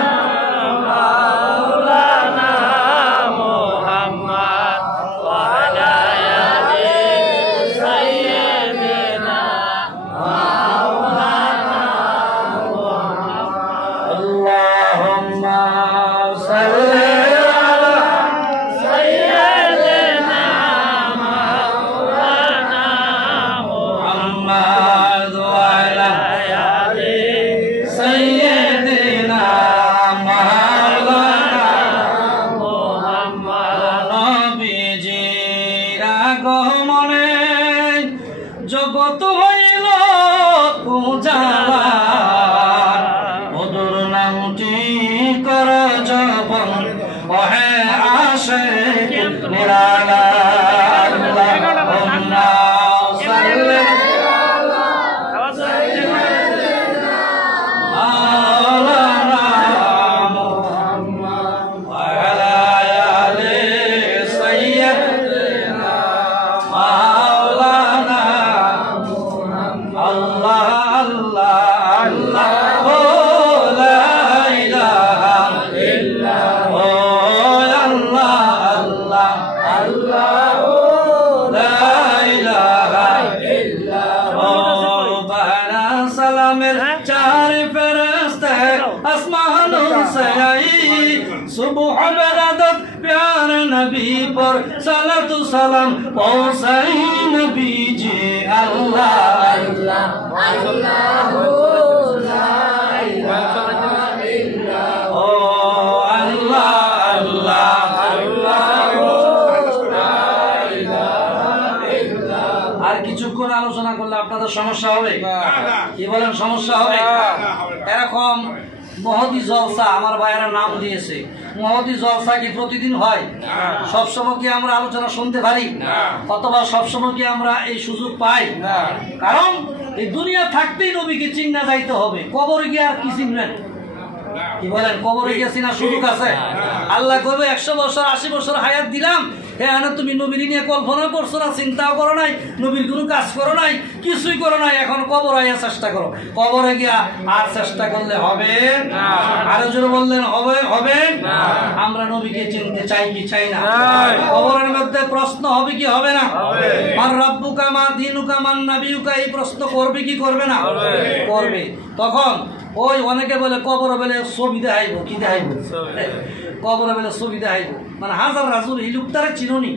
মাওলানা মুহাম্মদ ওয়া আলা আলি সাইয়্যিদিনা মাওলানা মুহাম্মদ। আল্লাহুম্মা সাল্লি জগত হইল পূজালা, মধুর নামটি কর জপন, ওহে আসে নিরালা। सुबह बरादत प्यार नबी पर सलातु सलाम पहुंचाई नबी जी। अल्लाह अल्लाह अल्लाह ओ अल्लाह अल्लाह अल्लाह। আর কিছুক্ষণ আলোচনা করলে আপনাদের সমস্যা হবে? কি বলেন, সমস্যা হবে? এরকম মহদি জলসা আমার ভাইয়েরা নাম দিয়েছে। মহদি জলসা কি প্রতিদিন হয়? সবসময় কি আমরা আলোচনা শুনতে পারি? অথবা সবসময় কি আমরা এই সুযোগ পাই? কারণ এই দুনিয়া থাকতেই নবীকে চিন্না যাইতে হবে। কবরে গিয়ে আর কি চিনবেন? কি বলেন, কবরে গিয়ে চিনার সুযোগ আছে? আল্লাহ কবে 100 বছর 80 বছর হায়াত দিলাম, হ্যাঁ তুমি নবীর নিয়ে কল্পনা করছো না, চিন্তাও করো নাই, নবীর কোনো কাজ করো নাই, কিছুই করো নাই, এখন কবর আইয়া চেষ্টা করো। কবরে গিয়া আর চেষ্টা করলে হবে? আরো জোরে বললেন হবে? হবে? আমরা নবীকে চিনতে চাই কি চাই না? কবরের মধ্যে প্রশ্ন হবে কি হবে না? মান রাব্বুকা মা দীনুকা মান নাবিয়ুকা, এই প্রশ্ন করবে কি করবে না? করবে। তখন ওই অনেকে বলে কবরে বলে ছবি দেখাইব। কি দেখাইব? কবরে বলে ছবি দেখাইব, মানে হাজার রাজুল এই লোকটারে চিনুনি।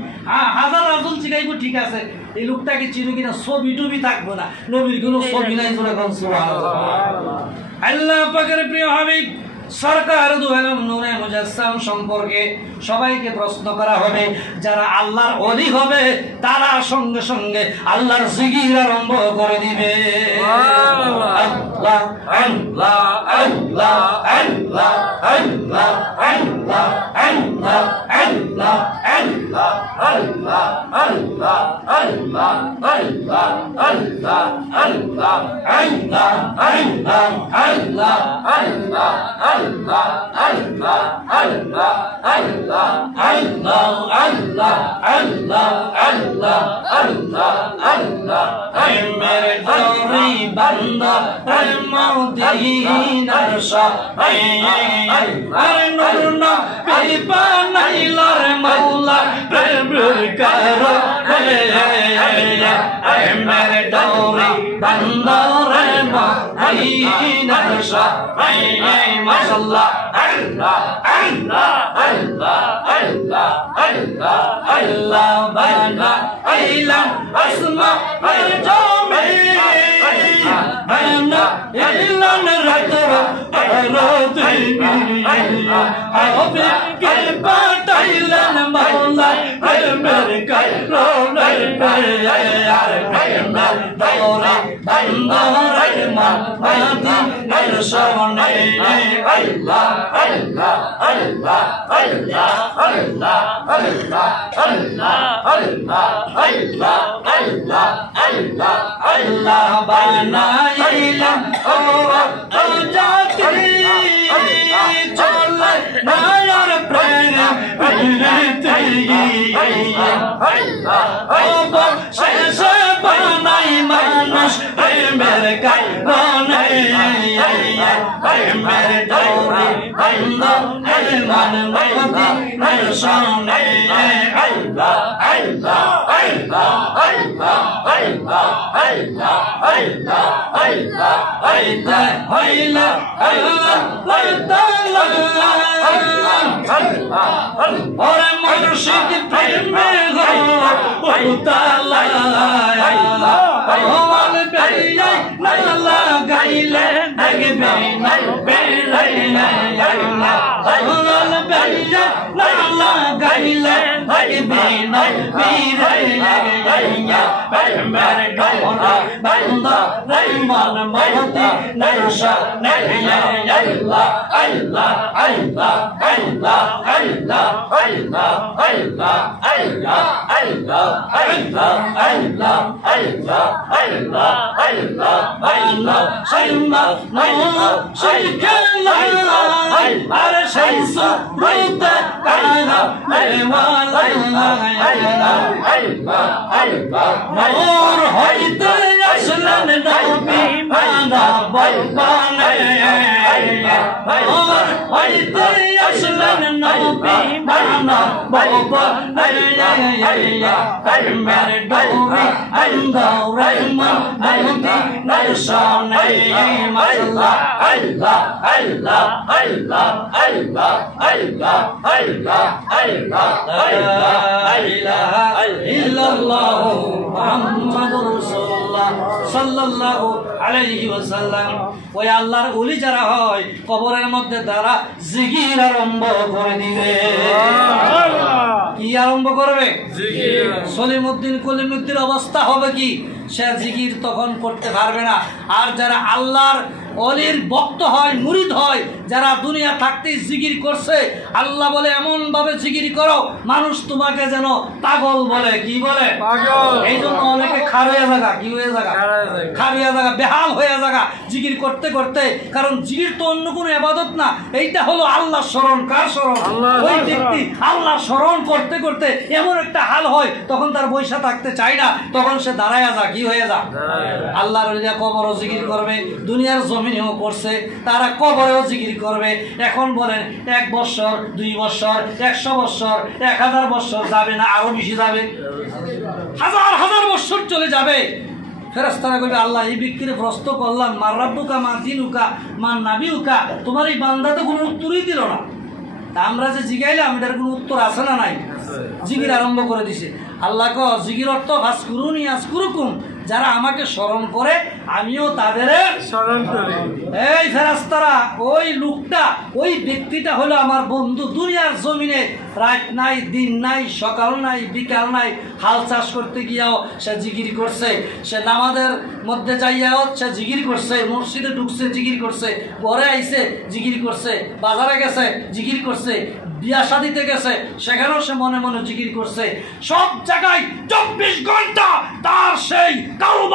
হাজার রাজুল চিনাইব, ঠিক আছে, এই লোকটাকে চিনো কিনা? ছবি টুবি থাকবো না, নবীর কোনো ছবি নাই। আল্লাহ পাকের প্রিয় হাবিব সরকার দু আলম নূরে মুজাসসাম সম্পর্কে সবাইকে প্রশ্ন করা হবে। যারা আল্লাহর ওলি হবে তারা সঙ্গে সঙ্গে আল্লাহর জিকির আরম্ভ করে দিবে। আল্লাহ আল্লাহ আল্লাহ আল্লাহ আল্লাহ আল্লাহ আল্লাহ আল্লাহ আল্লাহ আল্লাহ আল্লাহ আল্লাহ আল্লাহ আল্লাহ আল্লাহ আল্লাহ আল্লাহ আল্লাহ আল্লাহ Allah Allah Allah Allah Allah Allah Allah Allah Allah Allah I mere বান্দা রে মদিনার শাহে আর নূর নবী বানাইলা রে মাওলা প্রেমের কারণে মেরে ডোরি বান্দা রে মদিনার শাহে মাশাআল্লাহ আল্লাহ আল্লাহ আল্লাহ আল্লাহ আল্লাহ আল্লাহ বানা আইলাম আসমা আর জামে বানা ইলান রাতর রদিনী হবে কে পাঠাইলেন মাওলা প্রেমের কারণে আর প্রেমের দৌরে বান্দারে মদিনার শানে আল্লাহ আল্লাহ আল্লাহ আল্লাহ আল্লাহ আল্লাহ আল্লাহ আল্লাহ আল্লাহ আল্লাহ আল্লাহ আল্লাহ বানাইলাম ও জাতি চলে মায়ার প্রেম প্রীতি আল্লাহ শেষ বানাই মানুষ প্রেমের কারণে প্রেমের ডোরে বান্দা মন মদিনার শানে আল্লাহ আল্লাহ আল্লাহ আল্লাহ আল্লাহ আল্লাহ আল্লাহ আল্লাহ আল্লাহ হইলা আল্লাহ আল্লাহ ওরে মুর্শিদ প্রেমে গো তাআলা আল্লাহ ওয়াল বেরিয়া নালা গাইলে দেখবে না বেরাইলা আল্লাহ ওয়াল বেরিয়া নালা গাইলে দেখবে না বেরাইলা প্রেমের ডোরে বান্দা রে মদিনার শানে আল্লাহ আল্লাহ আল্লাহ আল্লাহ আল্লাহ আল্লাহ আল্লাহ আল্লাহ আল্লাহ আল্লাহ আল্লাহ আল্লাহ আল্লাহ আল্লাহ আল্লাহ সাইমা নাও সাইকেলা আর সাইসু রুতে কানা মেওয়ালা আল্লাহ আল্লাহ আল্লাহ নূর হইতে আসলেন নবী মানা বলবানে নূর হইতে আসলেন নবী মানা বলবানে প্রেমের ডোরে বান্দা রে মদিনার শানে আল্লাহ আল্লাহ আল্লাহ আল্লাহ আল্লাহ আল্লাহ আল্লাহ আল্লাহ লা ইলাহা ইল্লাল্লাহ মুহাম্মাদুর রাসূলুল্লাহ সাল্লাল্লাহু আলাইহি ওয়াসাল্লাম। ওই আল্লাহর ওলি যারা হয় কবরের মধ্যে তারা জিকির আরম্ভ করে দিবে। কি আরম্ভ করবে? জিকির। সলিমউদ্দিন কলিমউদ্দিন অবস্থা হবে কি? সে জিকির তখন করতে পারবে না। আর যারা আল্লাহর অলির ভক্ত হয়, মুরিদ হয়, যারা দুনিয়া থাকতেই জিকির করছে, আল্লাহ বলে এমন ভাবে জিকির করো মানুষ তোমাকে যেন পাগল বলে। কি বলে? পাগল। এই জন্য অনেকে খারিয়া জায়গা, কি হয়ে জায়গা, খারিয়া জায়গা, বেহাল হয়ে জায়গা জিকির করতে করতে। কারণ জিকির তো অন্য কোনো ইবাদত না, এইটা হলো আল্লাহ স্মরণ। কার স্মরণ? ওই ব্যক্তি আল্লাহ স্মরণ করতে করতে এমন একটা হাল হয় তখন তার বৈশা থাকতে চায় না, তখন সে দাঁড়ায় যা। কি হয়ে যা? আল্লাহর ওলিরা কবরও জিকির করবে, দুনিয়ার জমিনেও করছে, তারা কবরেও জিকির করবে। এখন বলেন 1 বছর, 2 বছর, 100 বছর, 1000 বছর যাবে না আরো বেশি যাবে? হাজার হাজার বছর চলে যাবে। ফেরেশতারা কইবে আল্লাহ এই ব্যক্তিরে প্রশ্ন করলাম, মা রাব্বুকা মা দীনুকা মা নাবিউকা, তোমার এই বান্দা তো কোনো উত্তরই দিল না। তা আমরা যে জিগাইলাম এটার কোনো উত্তর আছে না নাই? জিকির আরম্ভ করে দিছে। আল্লাহ কো জিকির অর্থ ফাসকুরুনি আযকুরুকুম, যারা আমাকে স্মরণ করে আমিও তাদের স্মরণ করি। এই ফেরেশতারা, ওই লোকটা, ওই ব্যক্তিটা হলো আমার বন্ধু। দুনিয়ার জমিনে রাত নাই, দিন নাই, সকাল নাই, বিকাল নাই, হাল চাষ করতে গিয়াও সে জিকির করছে, সে নামাজের মধ্যে যাইয়াও সে জিকির করছে, মসজিদে ঢুকছে জিকির করছে, ঘরে আইছে জিকির করছে, বাজারে গেছে জিকির করছে, বিয়া শাদিতে গেছে সেখানেও সে মনে মনে জিকির করছে। সব জায়গায় 24 ঘন্টা তার সেই কালব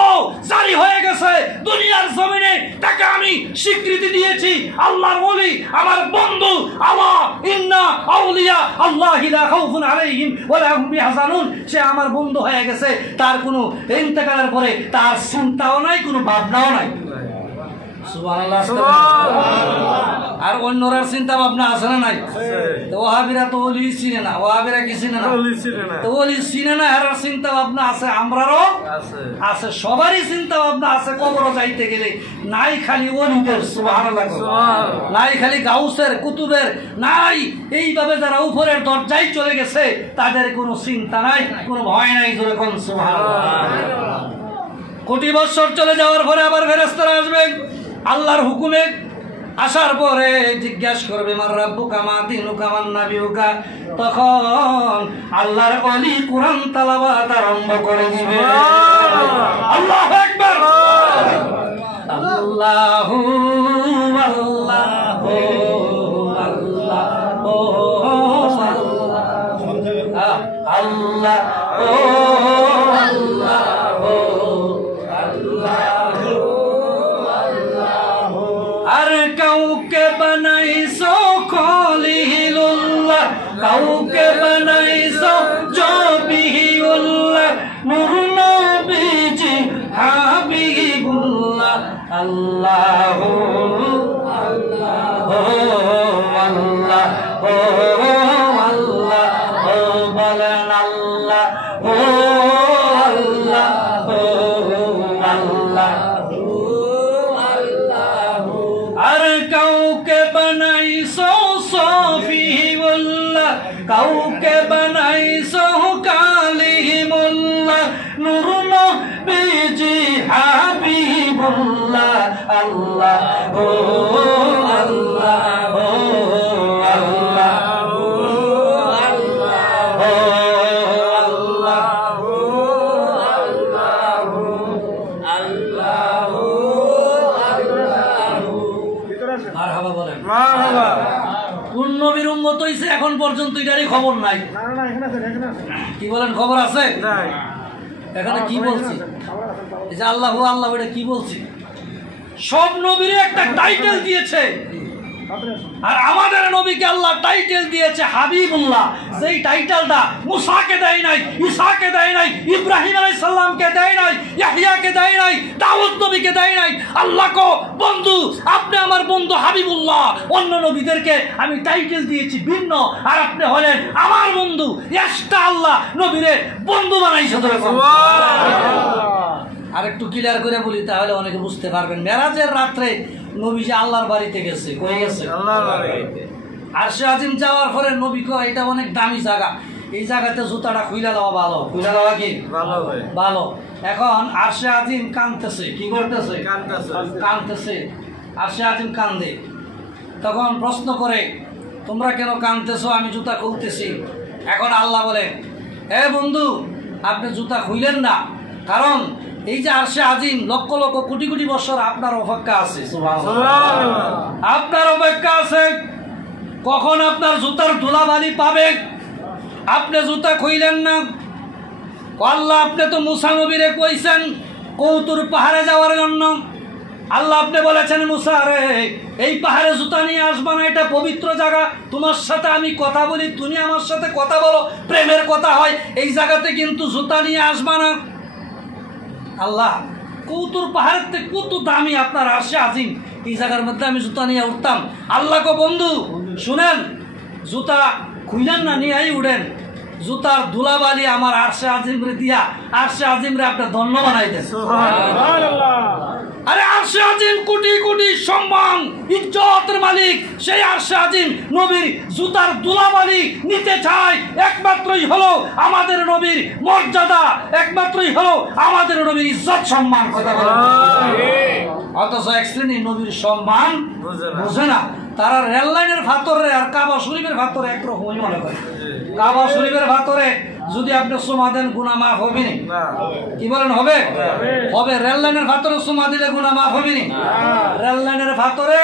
জারি হয়ে গেছে। গেছে দুনিয়ার জমিনে, তাকে আমি স্বীকৃতি দিয়েছি আল্লাহর ওলি, আমার বন্ধু। আল্লাহ ইন্না আউলিয়া আল্লাহি লা খাউফুন আলাইহিম ওয়া লা হুম ইয়াহজানুন। সে আমার বন্ধু হয়ে গেছে, তার কোনো ইন্তেকালের পরে তার চিন্তাও নাই, কোনো ভাবনাও নাই। সুবহানাল্লাহ। আর অন্যরার চিন্তা ভাবনা আছে না নাই? তো ওয়াহাবিরা তো ওলি চিনে না, ওয়াহাবিরা কি চিনে না? তো ওলি চিনে না, এর চিন্তা ভাবনা আছে, আমরারও আছে, সবারই চিন্তা ভাবনা আছে। কবর যাইতে গেলে নাই খালি ওলিদের, সুবহানাল্লাহ, নাই খালি গাউসের কুতুবের, নাই এইভাবে যারা উপরের দরজায় চলে গেছে তাদের কোনো চিন্তা নাই, কোনো ভয় নাই। জোরে কোন সুবহানাল্লাহ। কোটি বছর চলে যাওয়ার পরে আবার ফেরেশতারা আসবেন আল্লাহর হুকুমে। আসার পরে জিজ্ঞাসা করবে মান রাব্বুকা মা দীনুকা মান নাবিয়ুকা। তখন আল্লাহর ওলি কুরআন তেলাওয়াত আরম্ভ করে দিবে। আল্লাহু আকবার। আল্লাহু আল্লাহু আল্লাহু আল্লাহ কাউকে বানাইছো খলিলুল্লাহ, কাউকে বানাইছো জবিউল্লাহ, নূর নবীজি হাবিবুল্লাহ। আল্লাহু আল্লাহু আল্লাহু আল্লাহু বলেন আল্লাহু আল্লাহু আল্লাহু। আর কাউকে বানাইছো সফিউল্লাহ, কাউকে বানাইছো কালিমুল্লাহ, নূর নবীজি হাবিবুল্লাহ। আল্লাহু আল্লাহু আল্লাহু আল্লাহু আল্লাহু আল্লাহু আল্লাহু। মারহাবা বলেন। মারহাবা। কোন নবীর উম্মত হইছে এখন পর্যন্ত এটারই খবর নাই। কি বলেন, খবর আছে? এখানে কি বলছি? এই যে আল্লাহু আল্লাহ, এটা কি বলছি? সব নবীর একটা টাইটেল দিয়েছে, আর আমাদের নবীকে আল্লাহ টাইটেল দিয়েছে হাবিবুল্লাহ। যেই টাইটেলটা মুসাকে দেয় নাই, ঈসাকে দেয় নাই, ইব্রাহিম আলাইহিস সালামকে দেয় নাই, ইয়াহইয়াকে দেয় নাই, দাউদ নবীকে দেয় নাই। আল্লাহ কো বন্ধু, আপনি আমার বন্ধু হাবিবুল্লাহ। অন্য নবীদেরকে আমি টাইটেল দিয়েছি ভিন্ন, আর আপনি হলেন আমার বন্ধু। একটা আল্লাহ নবীরে বন্ধু বানাইছে। আর একটু ক্লিয়ার করে বলি, তাহলে অনেকে বুঝতে পারবেন। মেরাজের রাত্রে নবী যে আল্লাহর বাড়িতে গেছে, কই গেছে? আল্লাহর বাড়িতে। আরশে আজিম যাওয়ার পরে নবী কয় এটা অনেক দামি জায়গা, এই জায়গাতে জুতাটা খুইলা দেওয়া ভালো। খুইলা দেওয়া কি ভালো? এখন আরশে আজিম কাঁদতেছে। কি করতেছে? কাঁদতেছে। আরশে আজিম কান্দে। তখন প্রশ্ন করে তোমরা কেন কাঁদতেছো? আমি জুতা খুলতেছি। এখন আল্লাহ বলে হে বন্ধু, আপনি জুতা খুইলেন না, কারণ এই যে আরশে আজিম লক্ষ লক্ষ কোটি কোটি বছর আপনার অপেক্ষা আছে। আপনার অপেক্ষা আছে কখন আপনার জুতার ধুলাবালি পাবে। আপনি জুতা খুইলেন না। আল্লাহ, আপনি তো মুসা নবীরে কইছেন কৌতুর পাহাড়ে যাওয়ার জন্য। আল্লাহ আপনি বলেছেন মুসা রে, এই পাহাড়ে জুতা নিয়ে আসবা না, এটা পবিত্র জায়গা। তোমার সাথে আমি কথা বলি, তুমি আমার সাথে কথা বলো, প্রেমের কথা হয়, এই জায়গাতে কিন্তু জুতা নিয়ে আসবা না। আল্লাহ, কৌতুর পাহাড়ের থেকে কত দামি আপনার আরশে আজিম, এই জায়গার মধ্যে আমি জুতা নিয়ে উঠতাম। আল্লাহ কো বন্ধু শুনেন, জুতা খুইলেন না, নিয়েই উঠেন। জুতার ধুলাবালি আমার আরশে আজিমরে দিয়া আরশে আজিমরে আপনি ধন্য বানাই দেন। আরে আরশে আজিম কোটি কোটি সম্মান ইজ্জতের মালিক, সেই আরশে আজিম নবীর জুতার ধুলাবালি নিতে চায়। একমাত্রই হলো আমাদের নবীর মর্যাদা, একমাত্রই হলো আমাদের নবীর ইজ্জত সম্মান। কথা বলে অথচ এক শ্রেণীর নবীর সম্মান বুঝে না। তারা রেল লাইনের ভাতরে আর কাবা শরীফের ভাতরে একরকমই মনে করে। কাবা শরীফের ভাতরে যদি আপনি সুমা দেন গুনাহ মাফ হবে না। কি বলেন, হবে? হবে। রেল লাইনের ভাতরে সুমা দিলে গুনাহ মাফ হবে না। রেল লাইনের ভাতরে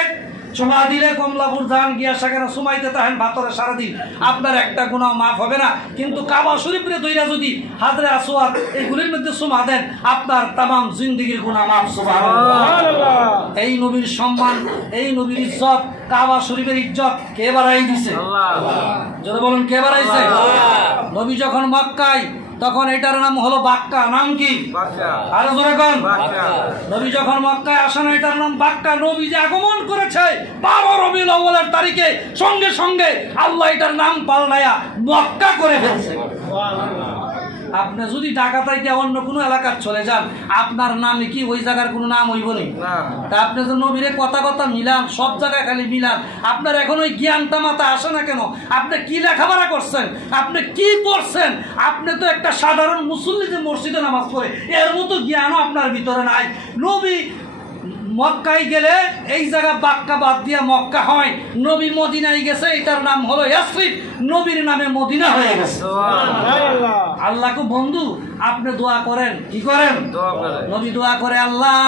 সুমা দিলে কমলাপুর যান গিয়া সেখানে সুমাইতে তাহেন ভাতরে সারাদিন, আপনার একটা গুনাহ মাফ হবে না। কিন্তু কাবা শরীফরে দইরা যদি হাজরে আসওয়াদ এইগুলির মধ্যে সুমা দেন, আপনার তামাম জিন্দেগির গুনাহ মাফ। সুবহানাল্লাহ। এই নবীর সম্মান, এই নবীর ইজ্জত, কাবা শরীফের ইজ্জত কে বাড়াই দিছে? যদি বলুন কে বাড়াইছে? নবী যখন মক্কায়, তখন এটার নাম হলো বাক্কা। নাম কি? আরো জোরে কোন? নবী যখন মক্কায় আসেন, এটার নাম বাক্কা। নবী যে আগমন করেছে 12 রবিউল আউয়ালের তারিখে, সঙ্গে সঙ্গে আল্লাহ এটার নাম পাল্টায়া মক্কা করে ফেলছে। আপনি যদি ঢাকা থেকে অন্য কোনো এলাকার চলে যান, আপনার নামে কি ওই জায়গার কোনো নাম হইব না? তা আপনি যে নবীরে কথা কথা মিলান, সব জায়গায় খালি মিলান, আপনার এখন ওই জ্ঞানটা মাথা আসে না কেন? আপনি কি লেখাপড়া করছেন? আপনি কি পড়ছেন? আপনি তো একটা সাধারণ মুসল্লি যে মসজিদে নামাজ পড়ে, এর মতো জ্ঞানও আপনার ভিতরে নাই। নবী মক্কায় গেলে এই জায়গা বাক্কা বাদ দিয়া মক্কা হয়। নবী মদিনায় গেছে, এটার নাম হলো ইয়াসরিব, নবীর নামে মদিনা হয়ে গেছে। আল্লাহকে বন্ধু আপনি দোয়া করেন, কি করেন? নবী দোয়া করে, আল্লাহ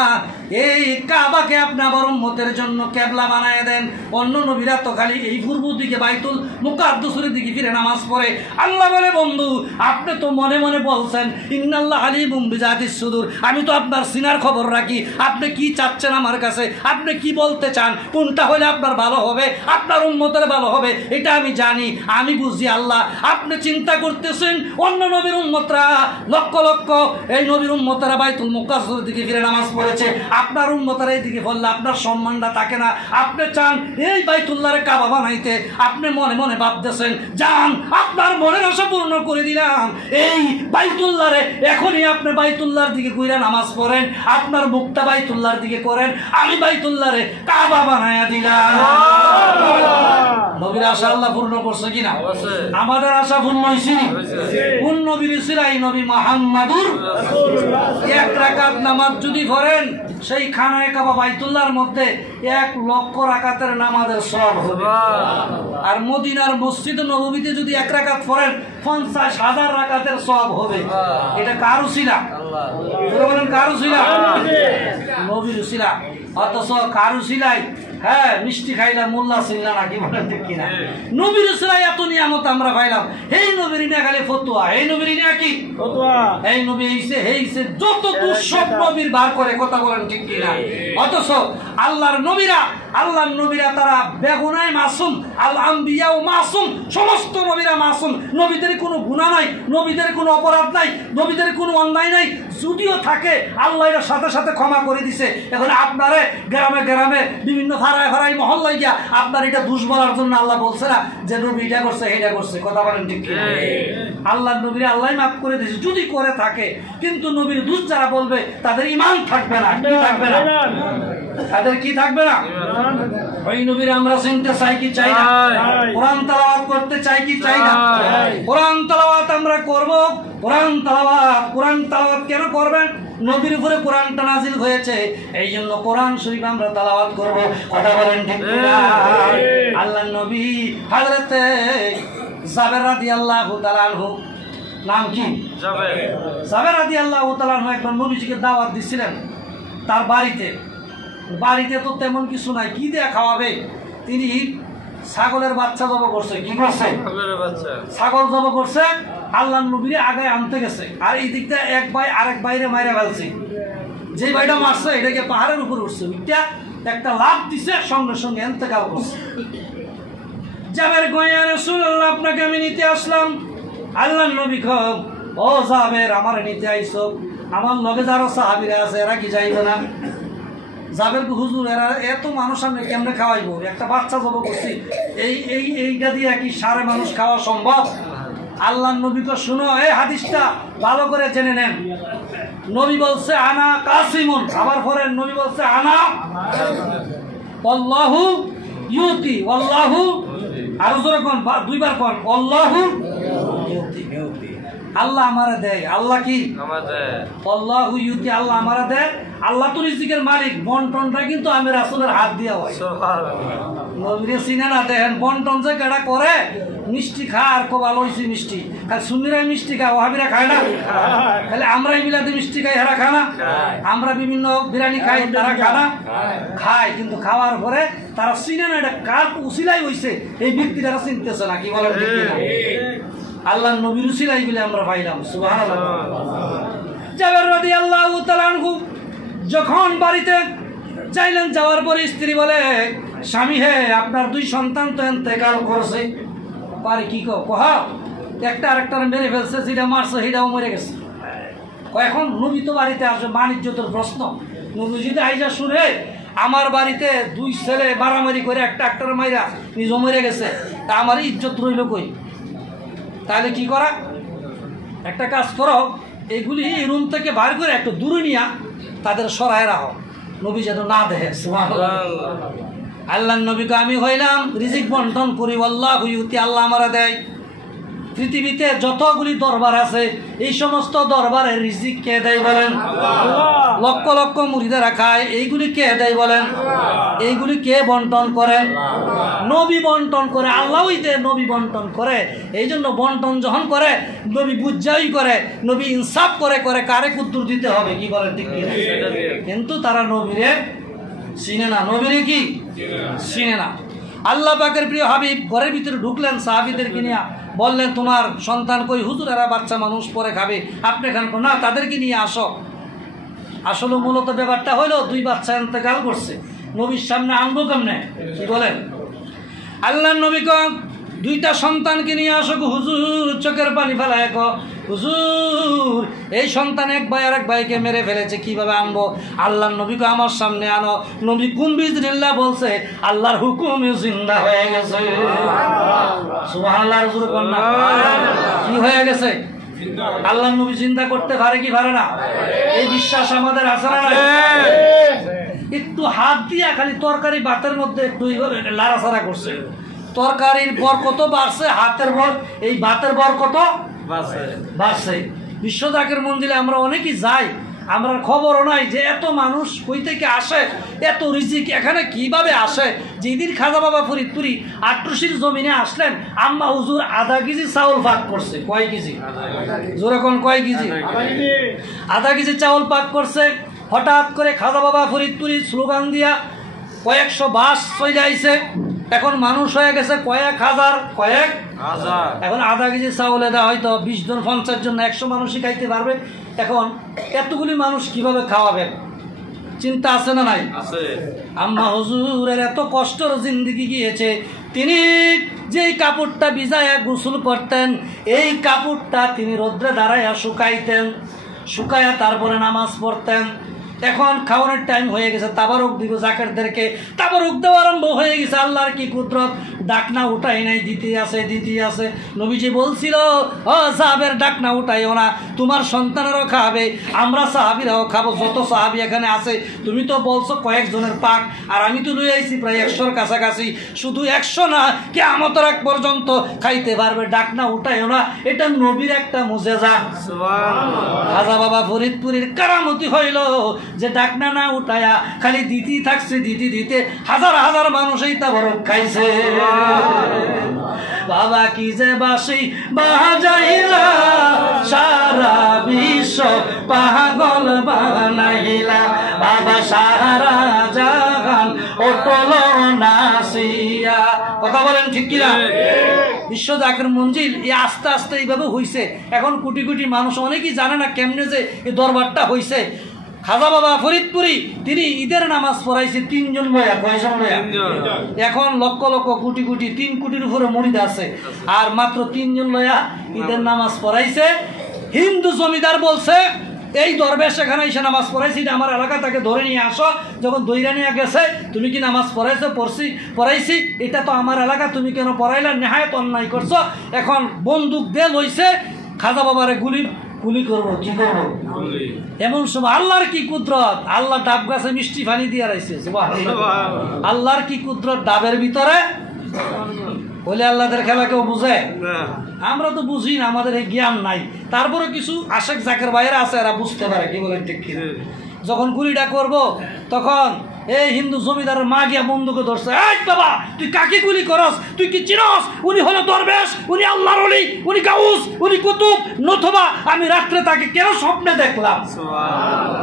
এই কাবাকে আপনি আমার উম্মতের জন্য কিবলা বানায় দেন। অন্য নবীরা তো খালি এই পূর্ব দিকে বাইতুল মুকাদ্দাসের দিকে ফিরে নামাজ পড়ে। আল্লাহ বলে, বন্ধু আপনি তো মনে মনে বলছেন ইন্নাল্লাহ আলিমুম বিজাতিস সুদূর, আমি তো আপনার সিনার খবর রাখি। আপনি কি চাচ্ছেন আমার কাছে? আপনি কি বলতে চান? কোনটা হলে আপনার ভালো হবে, আপনার উম্মতের ভালো হবে, এটা আমি জানি, আমি বুঝি। আল্লাহ আপনি চিন্তা করতেছেন অন্য নবীর উম্মতরা লক্ষ লক্ষ এই নবীর উম্মতরা বাইতুল মুকাদ্দাসের দিকে ফিরে নামাজ পড়েছে, আপনার উম্মতরা এই দিকে বললে আপনার সম্মানটা থাকে না। আপনি চান এই বাইতুল্লাহরে কাবা বানাইতে, আপনি মনে মনে ভাবতেছেন, যান আপনার মনের আশা পূর্ণ করে দিলাম। এই বাইতুল্লাহরে এখনই আপনি বাইতুল্লাহর দিকে ঘুরে নামাজ পড়েন, আপনার মুখটা বাইতুল্লাহর দিকে করেন, আমি বাইতুল্লাহরে কাবা বানায়া দিলাম। নবীর আশা আল্লাহ পূর্ণ করছে কিনা? আমাদের আশা পূর্ণ হয়েছে। কোন নবীর ছিল? এই নবী মুহাম্মাদুর রাসূলুল্লাহ। এক রাকাত নামাজ যদি পড়েন, সেই খানায় কাবা বাইতুল্লাহর মধ্যে 1 লক্ষ রাকাতের নামাজের সওয়াব হবে। আর মদিনার মসজিদ নববীতে যদি 1 রাকাত পড়েন, 50,000 রাকাতের সওয়াব হবে। এটা কার উসিলা? আল্লাহ। বলেন কার উসিলা? নবীর উসিলা। অথচ কার উসিলাই হ্যাঁ মিষ্টি খাইলাম, মোল্লা ছিলাম নাকি বলেন ঠিক কিনা? নবীর উসিলাই এত নিয়ামত আমরা পাইলাম। এই নবীর নিয়া খালি ফতোয়া, এই নবীর নিয়া কি ফতোয়া, এই নবী এইছে যত দুঃসব নবীর বার করে, কথা বলেন ঠিক কিনা? অথচ আল্লাহর নবীরা তারা বেগুনায় মাসুম, আল আম্বিয়াও মাসুম, সমস্ত নবীরা মাসুম। নবীদের কোনো গুনাহ নাই, নবীদের কোনো অপরাধ নাই, নবীদের কোনো অন্যায় নাই। যদিও থাকে আল্লাহ এর সাথে সাথে ক্ষমা করে দিছে। এখন আপনারে গ্রামে গ্রামে বিভিন্ন ফারায় ফারাই মহল্লায় গিয়া আপনার এটা দোষ বলার জন্য আল্লাহ বলছে না যে নবী এটা করছে এটা করছে, কথা বলেন ঠিক কি? আল্লাহর নবীর আল্লাহ মাফ করে দিয়েছে যদি করে থাকে। কিন্তু নবীর দোষ যারা বলবে তাদের ঈমান থাকবে না। কি থাকবে না? তাদের কি থাকবে না? ওই নবীর আমরা চিনতে চাই কি চাই না? কোরআন তেলাওয়াত করতে চাই কি চাই না? কোরআন তেলাওয়াত আমরা করব। কোরআন তেলাওয়াত কেন করবেন? নবীর উপরে কোরআনটা নাজিল হয়েছে, এই জন্য কোরআন শরীফ আমরা তেলাওয়াত করব, কথা বলেন ঠিক না? আল্লাহর নবী হযরতে জাবের রাদিয়াল্লাহু তাআলা আনহু, নাম কি? জাবের রাদিয়াল্লাহু তাআলা আনহু একবার নবীজিকে দাওয়াত দিছিলেন তার বাড়িতে। বাড়িতে তো তেমন কিছু নাই, কি দিয়ে খাওয়াবে? তিনি ছাগলের বাচ্চা জব করছে। কি করছে? ছাগল জব করছে। আল্লাহর নবীরে আগে আনতে গেছে, আর এই দিকটা এক ভাই আরেক বাইরে মাইরা ফেলছে। যে ভাইটা মারছে এটাকে পাহাড়ের উপর উঠছে, ওইটা একটা লাফ দিছে, সঙ্গে সঙ্গে ইন্তেকাল করছে। জাবের কয়, ইয়া রাসূলুল্লাহ আপনাকে আমি নিতে আসলাম। আল্লাহর নবী কয়, ও জাবের আমার নিতে আইছো? আমার লগে যারা সাহাবীরা আছে এরা কি যাইবে না? জাবের হুজুর এরা এত মানুষ আমি কেমনে খাওয়াইবো? একটা বাচ্চা জব করছি, এইটা দিয়ে কি সারে মানুষ খাওয়া সম্ভব? আল্লাহর নবী কয়, শুনো এই হাদিসটা ভালো করে জেনে নেন। নবী বলছে আনা কাসিমুন, আবার পরে নবী বলছে আনা আল্লাহু ইউতি, আল্লাহু আরো জোরে কোন, দুইবার কোন, আল্লাহু ইউতি, আল্লাহ আমারে দেয়। আল্লাহ কি? আল্লাহু ইউতি, আল্লাহ আমারে দেয়। আল্লাহ তো রিজিকের মালিক, বন্টনটা কিন্তু আমি রাসূলের হাত দিয়া হয়। নবীরে চিনে না, দেখেন বন্টন যে কেডা করে, মিষ্টি খায় আর খুব ভালো হয়েছে মিষ্টি, খালি সুন্নিরাই মিষ্টি খায়, ওহাবিরা খায় না, খালি আমরাই মিলাতে মিষ্টি খাই, এরা খায় না, আমরা বিভিন্ন বিরিয়ানি খাই, তারা খায় না, খায়, কিন্তু খাওয়ার পরে তারা চিনে না এটা কার উসিলাই হয়েছে, এই ব্যক্তিটা চিনতেছে না। কি বলেন? আল্লাহ নবীর উসিলাই বলে আমরা পাইলাম। সুবহানাল্লাহ। জাবের রাদিয়াল্লাহু তাআলা আনহু যখন বাড়িতে চাইলেন, যাওয়ার পরে স্ত্রী বলে, স্বামী হে, আপনার 2 সন্তান তো ইন্তেকাল করছে, পারে কি কহা, একটা আরেকটার মেরে ফেলছে, যেটা মারছে সেটাও মরে গেছে। এখন নবী তো বাড়িতে আসবে, বাণিজ্যতের প্রশ্ন, নবী যদি আইজা শুনে আমার বাড়িতে 2 ছেলে মারামারি করে একটা একটার মাইরা নিজও মরে গেছে, তা আমার ইজ্জত রইল কই? তাহলে কি করা? একটা কাজ করো, এইগুলি রুম থেকে বাইর করে একটু দূরে নিয়ে তাদের সরায় রাখো, নবী যেন না দেখে। আল্লাহ নবীকে আমি হইলাম রিজিক বন্টন করি, আল্লাহু ইউতি, আল্লাহ আমারা দেয়। পৃথিবীতে যতগুলি দরবার আছে এই সমস্ত দরবারের রিজিক কে দেয় বলেন? লক্ষ লক্ষ মুরিদারা খায়, এইগুলি কে দেয় বলেন? এইগুলি কে বন্টন করে? নবী বন্টন করে, আল্লাহই দেয়, নবী বন্টন করে। এই জন্য বন্টন যখন করে নবী বুঝাই করে, নবী ইনসাফ করে করে কারে কুদ্দুর দিতে হবে। কি বলেন? ঠিক কি? কিন্তু তারা নবীরে চিনে না, নবীরে কি চিনে না। আল্লাহ পাকের প্রিয় হাবিব ঘরের ভিতরে ঢুকলেন, সাহাবীদেরকে নিয়ে বললেন, তোমার সন্তান কই? হুজুর এরা বাচ্চা মানুষ পরে খাবে, আপনি খান না, তাদেরকে নিয়ে আসো। আসলে মূলত ব্যাপারটা হলো 2 বাচ্চা ইন্তেকাল করছে, নবীর সামনে আনবো কেমনে? কি বলেন? আল্লাহ নবী কন 2টা সন্তানকে নিয়ে আসো। হুজুর চোখের পানি ফেলায় কো, হুজুর এই সন্তান এক ভাই আর এক ভাইকে মেরে ফেলেছে, কিভাবে আনবো? আল্লাহর নবীকে আমার সামনে আনো। নবী কুম বিজনিল্লাহ বলছে, আল্লাহর হুকুমে জিন্দা হয়ে গেছে। সুবহানাল্লাহ। কি হয়ে গেছে? আল্লাহর নবী জিন্দা করতে পারে কি পারে না? এই বিশ্বাস আমাদের আছে না? একটু হাত দিয়া খালি তরকারি ভাতের মধ্যে একটু লাড়াছাড়া করছে, তরকারির বর কত বাড়ছে, হাতের বর, এই ভাতের বর কত বাড়ছে। বিশ্ব জাকের মন্দিরে আমরা অনেকেই যাই, আমরা খবরও নাই যে এত মানুষ কই থেকে আসে, এত রিজিক এখানে কিভাবে আসে। যেদিন খাজা বাবা ফরিদপুরি ৮৮ জমিনে আসলেন, আম্মা হুজুর আধা কেজি চাউল পাক করছে। কয় কেজি? জোরে কোন কয় কেজি? আধা কেজি চাউল পাক করছে। হঠাৎ করে খাজা বাবা ফরিদপুরি স্লোগান দিয়া কয়েকশো বাস চলে আইছে, এখন মানুষ হয়ে গেছে কয়েক হাজার। এখন আধা কেজি চাউলে দেওয়া হয়তো 20 জন 50 জন 100 মানুষই খাইতে পারবে। এখন এতগুলি মানুষ কিভাবে খাওয়াবেন? চিন্তা আছে না নাই? আম্মা হুজুরের এত কষ্টের জিন্দেগি গিয়েছে, তিনি যেই কাপড়টা ভিজায়া গোসল করতেন, এই কাপড়টা তিনি রোদ্রে দাঁড়াইয়া শুকাইতেন, শুকাইয়া তারপরে নামাজ পড়তেন। এখন খাওয়ানোর টাইম হয়ে গেছে, তাবারক দিব জাকাতদেরকে, তাবারক দেওয়া আরম্ভ হয়ে গেছে। আল্লাহর কি কুদরত, ডাকনা উঠাই নাই, দিতে আছে। নবীজি বলছিল, ও সাহাবের ডাকনা উঠাইও না, তোমার সন্তানেরও খাবে, আমরা সাহাবীরাও খাবো, যত সাহাবী এখানে আছে। তুমি তো বলছো কয়েকজনের পাক, আর আমি তো লই আইছি প্রায় 100-র কাছাকাছি। শুধু 100 না, কিয়ামতের আগ পর্যন্ত খাইতে পারবে, ডাকনা উঠাইও না। এটা নবীর একটা মুজেজা। সুবহানাল্লাহ। খাজা বাবা ফরিদপুরের কারামতি হইল যে ডাকনা না উঠায়া খালি দিতেই থাকছে, দিতে হাজার হাজার মানুষ এই তাবারক খাইছে। বাবা কি যে বাঁশি বাজাইলা, সারা বিশ্ব পাগল বানাইলা, বাবা সারা জাহান অটল নাসিয়া। কথা বলেন ঠিক কিনা? বিশ্ব জাকের মঞ্জিল এই আস্তে আস্তে এইভাবে হইছে। এখন কোটি কোটি মানুষ অনেকেই জানে না কেমনে যে এই দরবারটা হইছে। খাজা বাবা ফরিদপুরি তিনি ঈদের নামাজ পড়াইছে 3 জন লয়া, কয়জন লয়া? এখন লক্ষ লক্ষ কোটি কোটি 3 কোটির উপরে মুরিদ আছে, আর মাত্র 3 জন লয়া ঈদের নামাজ পড়াইছে। হিন্দু জমিদার বলছে, এই দরবেশ এখানে এসে নামাজ পড়াইছি, আমার এলাকা তাকে ধরে নিয়ে আসো। যখন দইরা নিয়ে গেছে, তুমি কি নামাজ পড়াইছো? পড়াইছি, এটা তো আমার এলাকা, তুমি কেন পড়াইলা? নেহায়ত অন্যায় করছো। এখন বন্দুক দিয়ে লইছে, খাজা বাবারে গুলি করবো, কি করবো? এমন সময় আল্লাহর কি কুদরত, আল্লাহ ডাব গাছে মিষ্টি পানি দিয়ে রাখছে। আল্লাহর কি কুদরত ডাবের ভিতরে। বলে আল্লাহদের খেলা কেউ বুঝে? আমরা তো বুঝি না, আমাদের এই জ্ঞান নাই। তারপরে কিছু আশেক জাকের বাইরে আছে, এরা বুঝতে পারে। কি বলেন ঠিক কি? যখন গুলিটা করব তখন এই হিন্দু জমিদারের মা গিয়া বন্ধুকে ধরছে, এই বাবা তুই কাকে গুলি করস, তুই কি চিনস উনি হলো দরবেশ, উনি আল্লাহর ওলি, উনি গাউস, উনি কুতুব, নতুবা আমি রাত্রে তাকে কেন স্বপ্নে দেখলাম।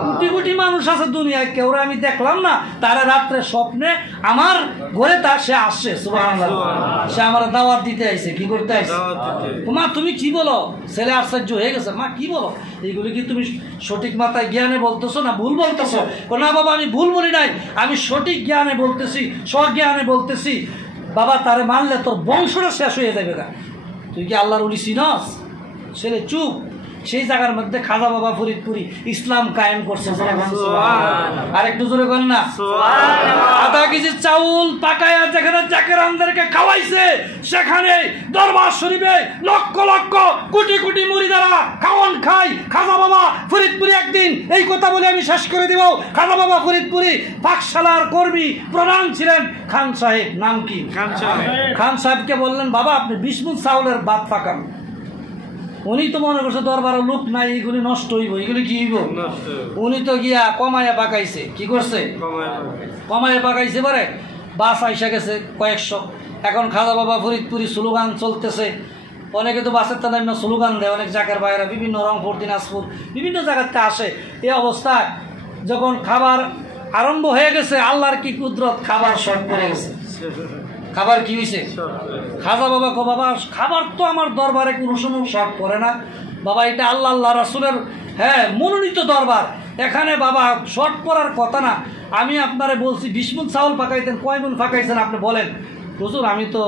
কোটি কোটি মানুষ আছে দুনিয়ায়, কেউ আমি দেখলাম না, তারা রাত্রে স্বপ্নে আমার ঘরে তা সে আসছে, সুবহানাল্লাহ, সে আমার দাওয়াত দিতে আইছে, কি করতে আইছে। মা তুমি কি বলো, ছেলে আশ্চর্য হয়ে গেছে, মা কি বলো, এইগুলি কি তুমি সঠিক মাথায় জ্ঞানে বলতেছো না ভুল বলতেছো? না বাবা আমি ভুল বলি নাই, আমি সঠিক জ্ঞানে বলতেছি, স্বজ্ঞানে বলতেছি। বাবা তারে মানলে তোর বংশটা শেষ হয়ে যাবে না, তুই কি আল্লাহর ওলি চিনস? ছেলে চুপ। সেই জায়গার মধ্যে খাজা বাবা ফরিদপুরি ইসলাম কায়েম করছে। আর একটু জোরে করেন না। আধা কেজি চাউল পাকায়া যেখানে জাকেরানদেরকে খাওয়াইছে, সেখানে দরবার শরীফে লক্ষ লক্ষ কোটি কোটি মুরিদারা খাওয়ান খাই। খাজা বাবা ফরিদপুরি একদিন এই কথা বলে আমি শেষ করে দিব, খাজা বাবা ফরিদপুরি পাকশালার কর্মী প্রধান ছিলেন খান সাহেব। নাম কি? খান সাহেবকে বললেন, বাবা আপনি 20 মণ চাউলের ভাত পাকান। উনি তো মনে করছে দরবারের লোক নাই, এগুলি নষ্ট হইব, এগুলি কি হইব। উনি তো গিয়া কমায়া পাকাইছে। কি করছে? কমায়া পাকাইছে। পরে বাস আইসা গেছে কয়েকশো। এখন খাজা বাবা ফরিদপুরি স্লোগান চলতেছে। অনেকে তো বাসের তাদের স্লোগান দেয়, অনেক জায়গার বাইরে, বিভিন্ন রংপুর, দিনাজপুর, বিভিন্ন জায়গাতে আসে। এই অবস্থায় যখন খাবার আরম্ভ হয়ে গেছে, আল্লাহর কি কুদরত, খাবার শর্ট পড়ে গেছে। খাবার কি হয়েছে? খাজা বাবা কো, বাবা খাবার তো আমার দরবারে কোনো সময় শর্ট পড়ে না বাবা, এটা আল্লাহ আল্লাহ রাসূলের মনোনীত দরবার, এখানে বাবা শর্ট পড়ার কথা না। আমি আপনারে বলছি 20 মণ চাউল পাকাইতেন, কয় মণ পাকাইছেন আপনি বলেন? হুজুর আমি তো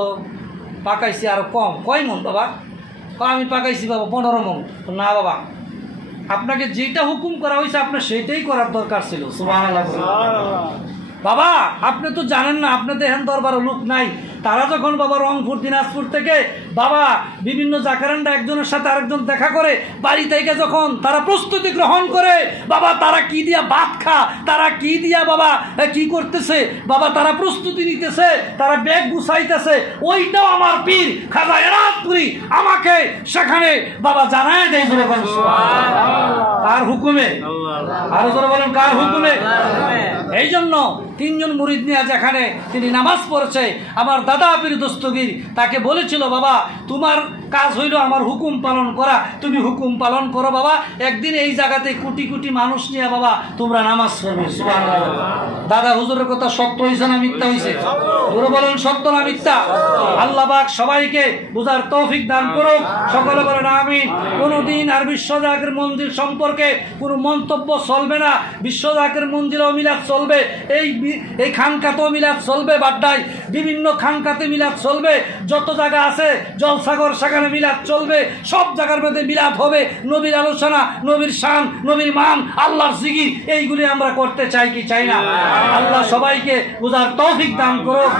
পাকাইছি আরো কম। কয় মণ বাবা? আমি পাকাইছি বাবা 15 মণ। না বাবা, আপনাকে যেটা হুকুম করা হয়েছে আপনার সেইটাই করার দরকার ছিল। সুবহানাল্লাহ। বাবা আপনি তো জানেন না, আপনাদের এখান দরবারে লোক নাই। তারা যখন বাবা রংপুর, দিনাজপুর থেকে বাবা বিভিন্ন জাকারানরা একজনের সাথে আরেকজন দেখা করে, বাড়ি থেকে যখন তারা প্রস্তুতি গ্রহণ করে, বাবা তারা কি দিয়া ভাত খা, তারা কি দিয়া বাবা কি করতেছে, বাবা তারা প্রস্তুতি নিতেছে, তারা ব্যাগ গুছাইতেছে, ওইটাও আমার পীর খাজা এরাতপুরি আমাকে সেখানে বাবা জানায় দেয়। কার হুকুমে? আরো জোরে বলেন, কার হুকুমে? এই জন্য 3 জন মুরিদ নিয়ে যেখানে তিনি নামাজ পড়ছে, আমার দাদা পীর দস্তগীর তাকে বলেছিল, বাবা তোমার কাজ হইল আমার হুকুম পালন করা, তুমি হুকুম পালন করো বাবা। একদিন এই জায়গাতে কোটি কোটি মানুষ নিয়ে বাবা তোমরা নামাজ পড়বে। সুবহানাল্লাহ। দাদা হুজুরের কথা সত্য হয়েছে না মিথ্যা হয়েছে? জোরে বলেন, সত্য না মিথ্যা? আল্লাহ পাক সবাইকে বুঝার তৌফিক দান করুক, সকলে বলেন আমিন। কোনদিন আর বিশ্বজাকের মন্দির সম্পর্কে কোনো মন্তব্য চলবে না। বিশ্বজাকের মন্দিরেও মিলাদ চলবে, এই খানকাতেও মিলাদ চলবে, বাড্ডায় বিভিন্ন খানকাতে মিলাদ চলবে, যত জায়গা আছে জলসাগর সেখানে মিলাদ চলবে, সব জায়গার মধ্যে মিলাদ হবে। নবীর আলোচনা, নবীর শান, নবীর মান, আল্লাহর জিকির, এইগুলি আমরা করতে চাই কি চাই না? আল্লাহ সবাইকে বুঝার তৌফিক দান করুক।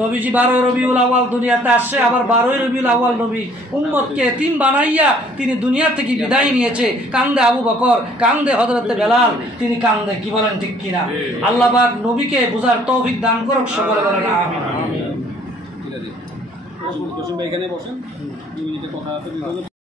নবীজি 12 রবিউল আউয়াল দুনিয়াতে আসছে, আবার 12 রবিউল আউয়াল নবী উম্মতকে এতিম বানাইয়া তিনি দুনিয়া থেকে বিদায় নিয়েছে। কান্দে আবু বকর, কান্দে হযরতে বেলাল, তিনি কান্দে। কি বলেন ঠিক কিনা? আল্লাহ পাক নবীকে বুঝার তৌফিক দান করুক, সকলে বলেন আমিন। এখানে বসেন, 2 মিনিটের কথা